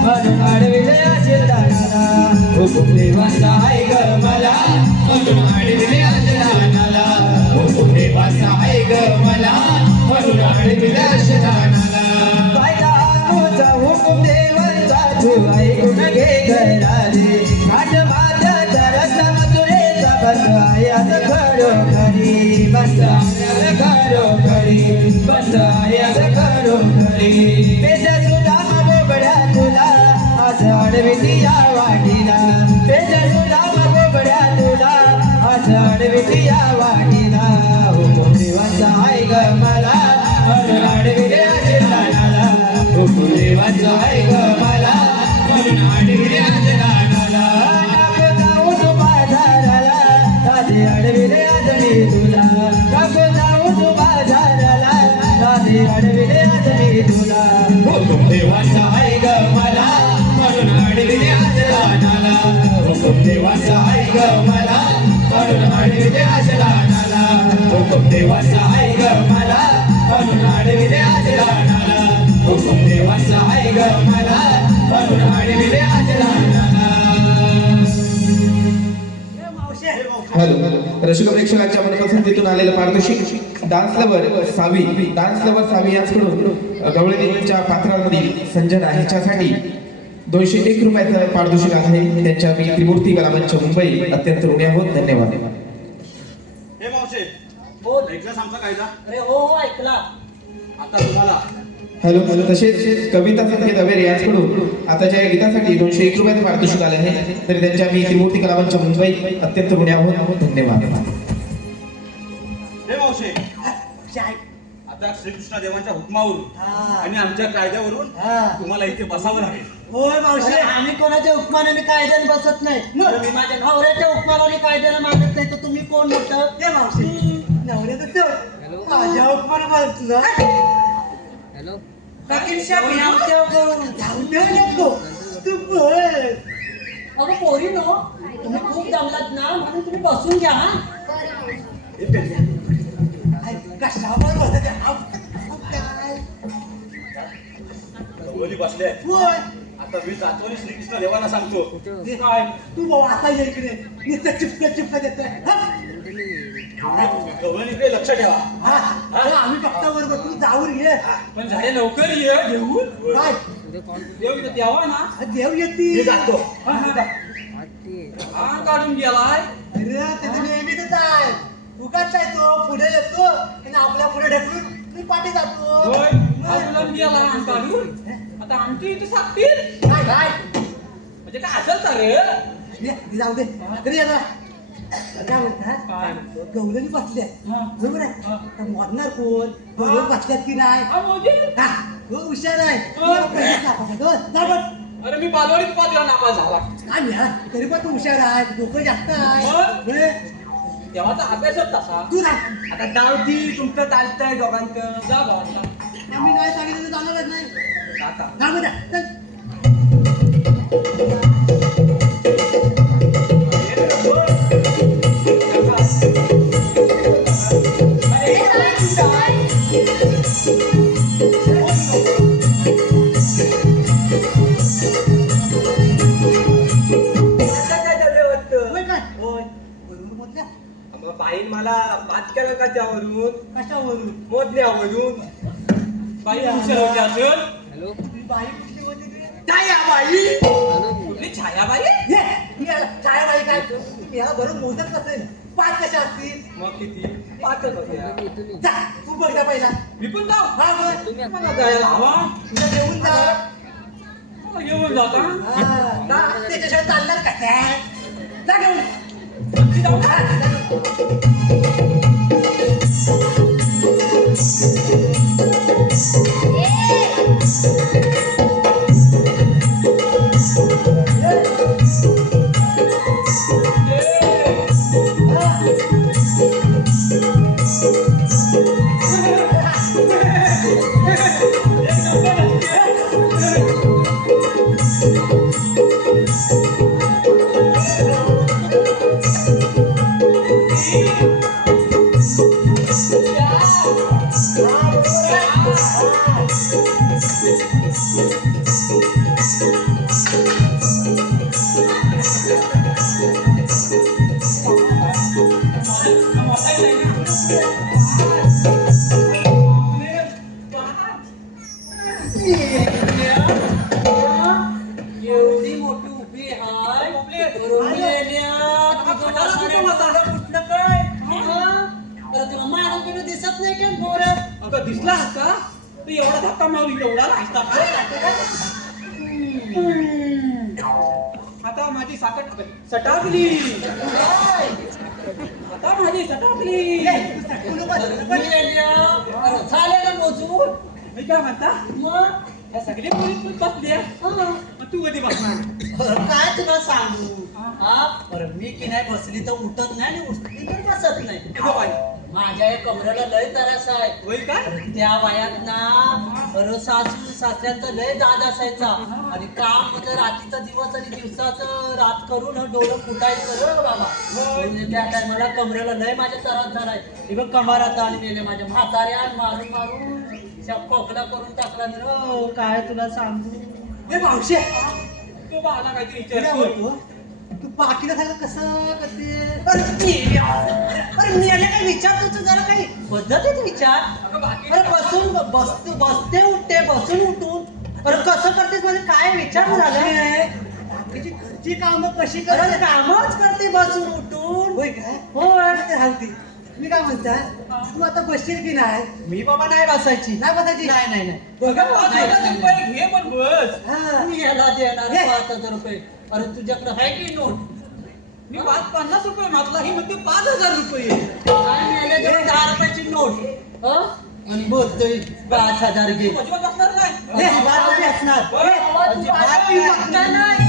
म्हणून अडविले असेल दाराला हुकूम देवांचा हाय ग मला म्हणून अडविले असेल दाराला हुकूम देवांचा हाय ग मला म्हणून अडविले असेल दाराला कायदा तुझा हुकूम देवांचा तू ऐकून घे घराले घाट माझ्या रस्ता मथुरेचा बस आयात खरोखरी बस आयात खरोखरी बस आयात खरोखरी पेजा सुदाम बोबड्या तुला आज अडविती या वाटीला पेजा सुदाम बोबड्या तुला आज अडविती या वाटीला हुकूम देवांचा हाय ग मला म्हणून अडविले असेल दाराला हुकूम देवांचा हाय ग मला म्हणून अडविले असेल दाराला नको जाऊ तू बाजाराला राधे अडविले आज मी तुला नको जाऊ तू बाजाराला राधे अडविले आज मी तुला हुकूम देवांचा हाय ग मला म्हणून अडविले आज दाराला हुकूम देवांचा हाय ग मला म्हणून अडविले आज दाराला हुकूम देवांचा हाय ग मला म्हणून अडविले आज दाराला हुकूम देवांचा हाय ग मला म्हणून अडविले आज दाराला हॅलो रसिक प्रेक्षकांच्या मनपसंतीतून आलेलं पारितोषिक डान्स लवर सावी यांच्याकडून गवळणीच्या पात्रामधील संजना ह्याच्यासाठी 201 रुपयाचं पारितोषिक आहे. त्यांच्या मी त्रिमूर्ती कलामंच मुंबई अत्यंत ऋणी आहोत. धन्यवाद. हे मावशे, बोल. ऐकलास आमचा कायदा? अरे हो ऐकला. आता तुम्हाला हॅलो तसेच कविता संकेत अवेर यांच्याकडून आताच्या या गीतासाठी 201 रुपयाचं पारितोषिक आले आहे. तरी त्यांच्या मी त्रिमूर्ती कलामंच मुंबई अत्यंत ऋणी आहोत. धन्यवाद. हे मावशे, चाय. आता श्रीकृष्ण देवांच्या हुकमावरून हा. आणि आमच्या कायद्यावरून हा. तुम्हाला इथे बसावं लागेल. होय मावशी आम्ही कोणाच्या उपमानाने कायद्याने बसत नाही. मी माझ्या नवऱ्याच्या उपमानाने कायद्याला मागत नाही तर तुम्ही कोण मोठं? हे मावशी नवऱ्याचं माझ्या उपमान बसलं. हॅलो अगं पोरी नो तुम्ही खूप जमलात ना म्हणून तुम्ही बसून घ्या. कशावर बसत दोघी बसले. आता मी जातो आणि श्रीकृष्ण देवाला सांगतो. काय तू आता ये इकडे नुसतं चिपक देतोय. गवळणीकडे लक्ष ठेवा. आम्ही बघता बरोबर तू जाऊन घे. पण झाले लवकर ये घेऊन काय देव इथं द्यावा ना. देव मी येते. जातो. हा काढून गेलाय. अरे त्याचं नेहमीच आहे. उगाच आहे तो पुढे येतो आणि आपल्या पुढे ढकलून मी पाठी जातो. होय बाजूला गेला आणि काढून आता आमची इथे सापतील काय काय म्हणजे काय असेल तर रे. ये, जाऊ दे तरी ये जरा. काय म्हणतात काय गवळणी बसले हा. बरोबर आहे. हा. तर मरणार कोण बरोबर बसल्यात की नाही. हा मोदी. हा, तो हुशार आहे. हा. तुला पहिलेच दाखवतो. जा बघ. अरे मी बालवाडीत पाचला नापास झाला. काय मी हा? तरी पण तू हुशार आहे डोकं जास्त आहे. मग? बरे, तेव्हाचा अभ्यासच तसा. तू जा. आता डावती तुमचं चालतंय दोघांचं. जा भावाला आम्ही नाही सांगितलं तर जाणारच नाही. काका जा बरं, चल. मग बाईन मला बात केलं का त्यावरून कशावरून मोजण्यावरून बाई हुशार होती अजून. ती बाई कुठली होती ती? छायाबाई कुठली छायाबाई? ये, याला छायाबाई काय तुम्ही याला बरोबर मोजत नसेल 5 कशा असतील मग किती? 5च होत्या. जा तू बघ जा पहिला मी पण जाऊ. हा बघ मला जायला हवा. तुला घेऊन जा मला घेऊन जाता. हा, जा, त्याच्याशिवाय चालणार का काय? जा घेऊन नक्की जाऊ. हा, जा घेऊन. एवढी मोठी उभी हाय कुठलं काय तुला मारून बिरून दिसत नाही का पोर अगं दिसला का तू एवढा धक्का मारून एवढा नाचता का? आता माझी साकट सटाकली. आता माझी सटाकली. झाले ना मोजून मी काय म्हणता मग या सगळी मुली बसल्या. मग तू कधी बसणार? काय तुला सांगू हा बरं मी की नाही बसली तर उठत नाही आणि उठली तर बसत नाही अगं बाई, माझ्या या कमरेला लय त्रास आहे होय काय? त्या वयात ना सासू सासऱ्यांचा लय दाद असायचा आणि काम म्हणजे रात्रीचा दिवस आणि दिवसाचं रात करून डोळं फुटायचं रे बाबा म्हणजे त्या टायमाला कमरेला लय माझ्या त्रास झालाय हे बघ कमारात आणि मेले माझ्या म्हाताऱ्या मारून मारून खोकला करून टाकला ना रे. काय तुला सांगू ए मावशी तू मला काहीतरी काय विचार बोलतो? तू बाकीला सगळं कसं करते अरे मी याला काही विचारतो तू जरा काही पद्धतीत विचार अगं बाकी अरे बसते उठते बसून उठून अरे कसं करतेस म्हणजे काय विचार झालं बाकीची घरची कामं कशी अरे करते कामच करते बसून उठून होय काय होय ते राहते मी काय म्हणताय तू आता बसशील की नाही मी बाबा नाही बसायची नाही बसायची नाही नाही नाही अगं 5,000 रुपये घे पण बस. हा मी याला देणार हे. 5,000 रुपये अरे तुझ्याकडे आहे की नोट मी 50 रुपये मागला ही म्हणते 5,000 रुपये. आणि याला 10 रुपयाची नोट हं? आणि बोलतोय 5,000 घे अजिबात बसणार नाही. हे, बाबा बी असणार अजिबात मी बघणार नाही.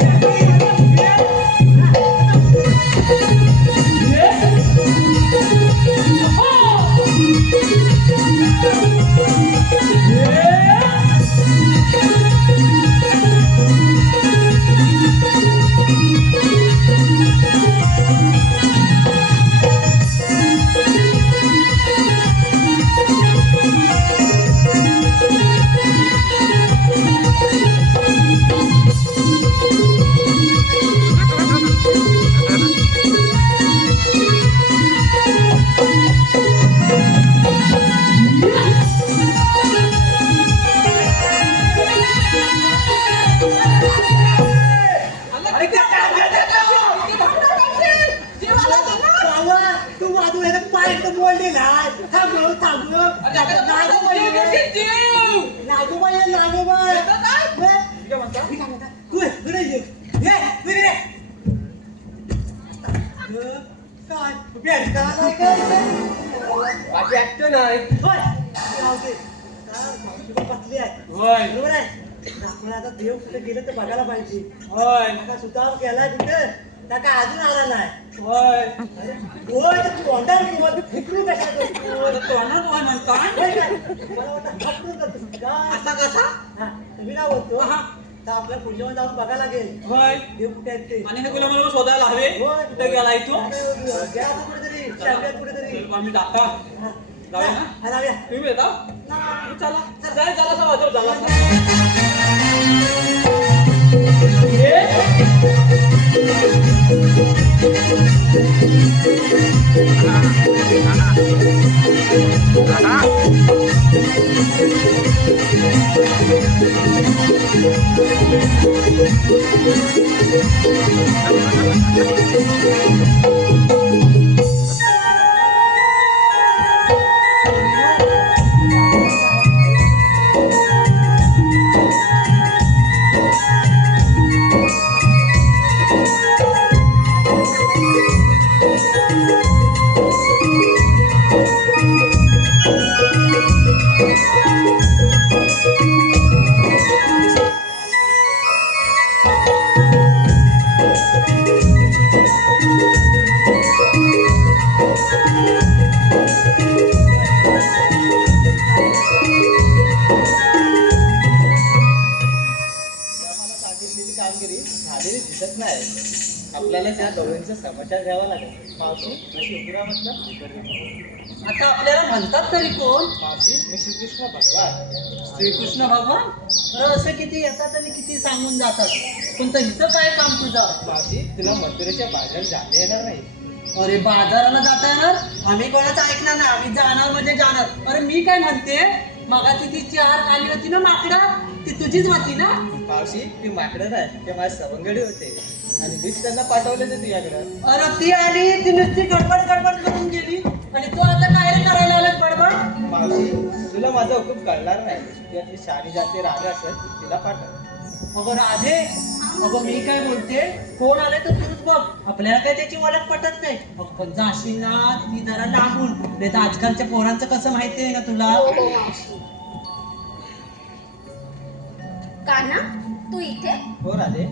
बाबा तू माझं ह्याला पाय तर बोललेला आहे थांबलो थांबलो नागोबाई आहे, नागोबाई मी काय म्हणता? मी काय म्हणता तू इकडे ये तू इकडे काय भेट का नाही काय बाकी ऍक्ट नाही होय राहू दे. काय मावशी बसली आहे होय बरोबर आहे आपण आता देव कुठे गेलं तर बघायला पाहिजे होय आता सुद्धा गेलाय कुठे त्या काय अजून आला नाही होय. होय तर तोंडावर फिकरू कशा करतो आता तोंडात होय म्हणता? होय काय? मला वाटतं हापरून करतो काय? असा कसा? हा, तर मी काय बोलतो हा. तर आपल्या पुढच्या जाऊन बघायला लागेल होय. देव कुठे आहेत ते आणि हे गुलाम मला शोधायला हवे. होय. कुठे गेला तू? घ्या आता कुठेतरी शाळेत कुठेतरी आम्ही टाका. हा. जाऊया ना? हा, जाऊया. तुम्ही येता? चला. चला वाजव चला. सांगितलेली कामगिरी झालेली दिसत नाही. आपल्याला त्या दोघांचा समाचार घ्यावा लागेल. मावशी अशी उशिरा म्हटलं. आता आपल्याला म्हणतात तरी कोण? मावशी मी श्रीकृष्ण भगवान. श्रीकृष्ण भगवान. अरे असं किती येतात आणि किती सांगून जातात, पण इथं काय काम तुझं? मावशी तुला मथुरेच्या बाजारात जाता येणार नाही. अरे बाजाराला जाता येणार? आम्ही कोणाचं ऐकणार नाही, आम्ही जाणार म्हणजे जाणार. अरे मी काय म्हणते, मगाची ती चार आली होती ना माकडं, ती तुझीच होती ना? मावशी ती माकडं नाही, ते माझे सवंगडी होते आणि मीच त्यांना पाठवले ते तुझ्याकडं. अरे ती आली, ती नुसती गडबड गडबड करून गेली आणि तू आता काय रे करायला आलास बडबड? मावशी तुला माझा हुकूम कळणार नाही. ती आपली शहाणी जाते राजा असेल तिला पाठव. अगं राधे, अगं मी काय बोलते, कोण आले तर तूच बघ, आपल्याला काय त्याची ओळख पटत नाही. पण जाशील ना ती जरा लागून, नाही तर आजकालच्या पोरांचं कसं माहिती आहे ना तुला. कान्हा, तू इथे हो राधे.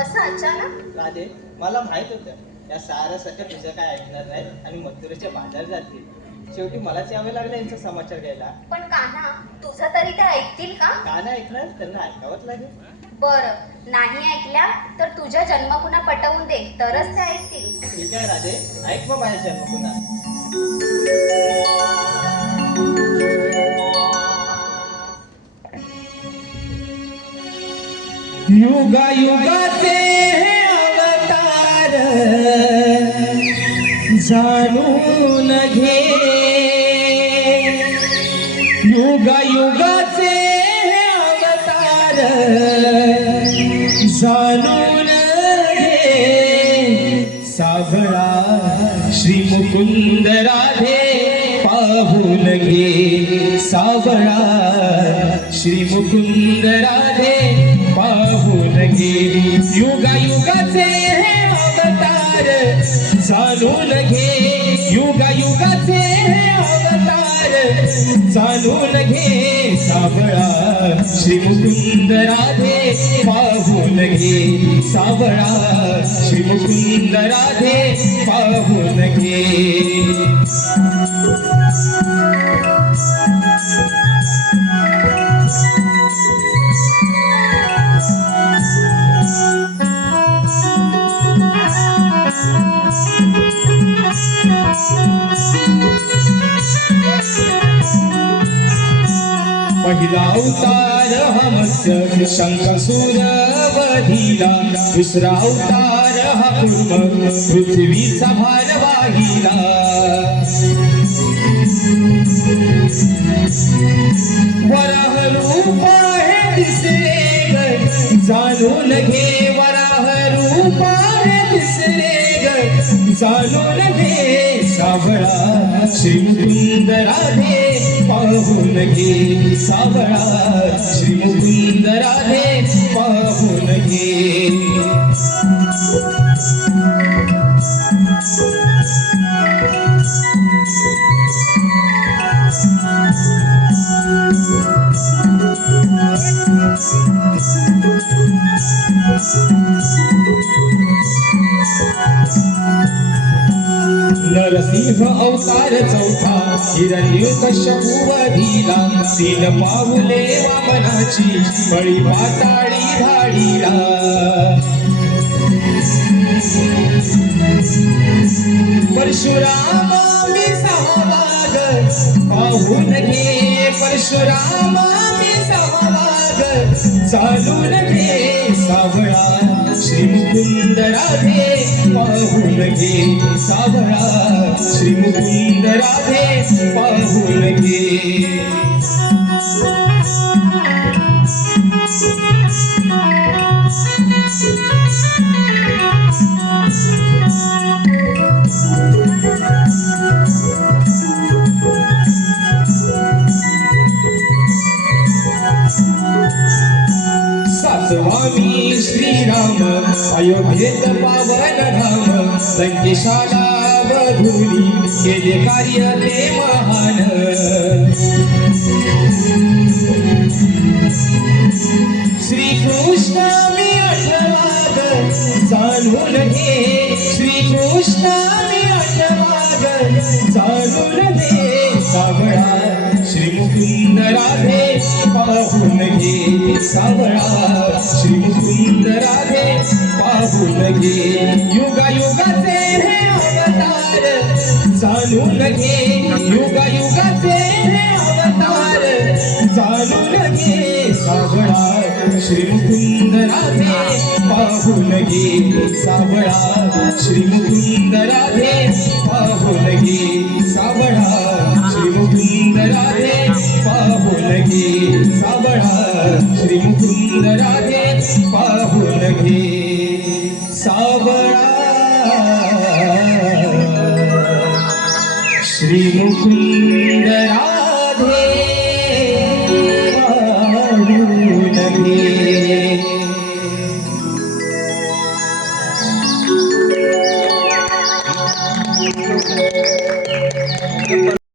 असं अचानक? राधे मला माहित होतं या साऱ्या सगळं तुझं काय ऐकणार नाही आणि मथुरेच्या बाजार जातील. शेवटी मलाच यावे लागलं यांचा समाचार घ्यायला. पण कान्हा, तुझं तरी ते ऐकतील का? का नाही ऐकणार? त्यांना ऐकावंच लागेल. बरं, नाही ऐकल्या तर तुझ्या जन्मकुना पटवून दे, तरच ते ऐकतील. ठीक आहे राधे, ऐक मग माझ्या जन्मकुना. युगा युगाचे अवतार जाणून घे. युगा युगाचे अवतार जाणून घे. सावळा श्री मुकुंद राधे पाहून घे. सावळा श्री मुकुंद राधे पाहून घे. युगा युगाचे अवतार जाणून घे. युगा युगाचे अवतार जाणून घे. सावळा श्री मुकुंद राधे पाहून घे. सावळा श्री मुकुंद राधे पाहून घे. पहिला अवतार हा मत्स्य शंखसूर वधिला. दुसरा अवतार हा कूर्म पृथ्वीचा भार वाहिला. वराह रूप हे तिसरे ग जाणून घे. वराह रूप हे तिसरे ग जाणून घे. सावळा श्री मुकुंद राधे पाहून घे. सावळा श्री मुकुंद राधे पाहून घे. नरसिंह अवतार चौथा हिरण्यकश्यपू वधिला. 3 पाऊले वामनाची बळी पाताळी धाडीला. परशुराम मी सहभाग पाहून घे. परशुराम मी सहभाग चालून घे. सावळा श्री मुकुंद राधे पाहून घे सावळा श्री मुकुंद राधे पाहून घे स्वामी श्रीराम अयोध्येत पावन धाम लंकेशाला वधूनी केले कार्य ते महान श्रीकृष्ण मी आठवाग जाणून घे श्रीकृष्ण मी आठवाग जाणून घे सावळा श्री मुकुंद राधे पाहून घे सावळा श्री मुकुंद राधे पाहून घे युगायुगाचे हे अवतार जाणून घे युगायुगाचे हे अवतार जाणून घे सावळा श्री मुकुंद राधे पाहून घे सावळा श्री मुकुंद राधे पाहून घे सावळा श्री मुकुंद राधे पाहून घे सावळा श्री मुकुंद राधे पाहून घे सावळा श्री मुकुंद राधे पाहून घे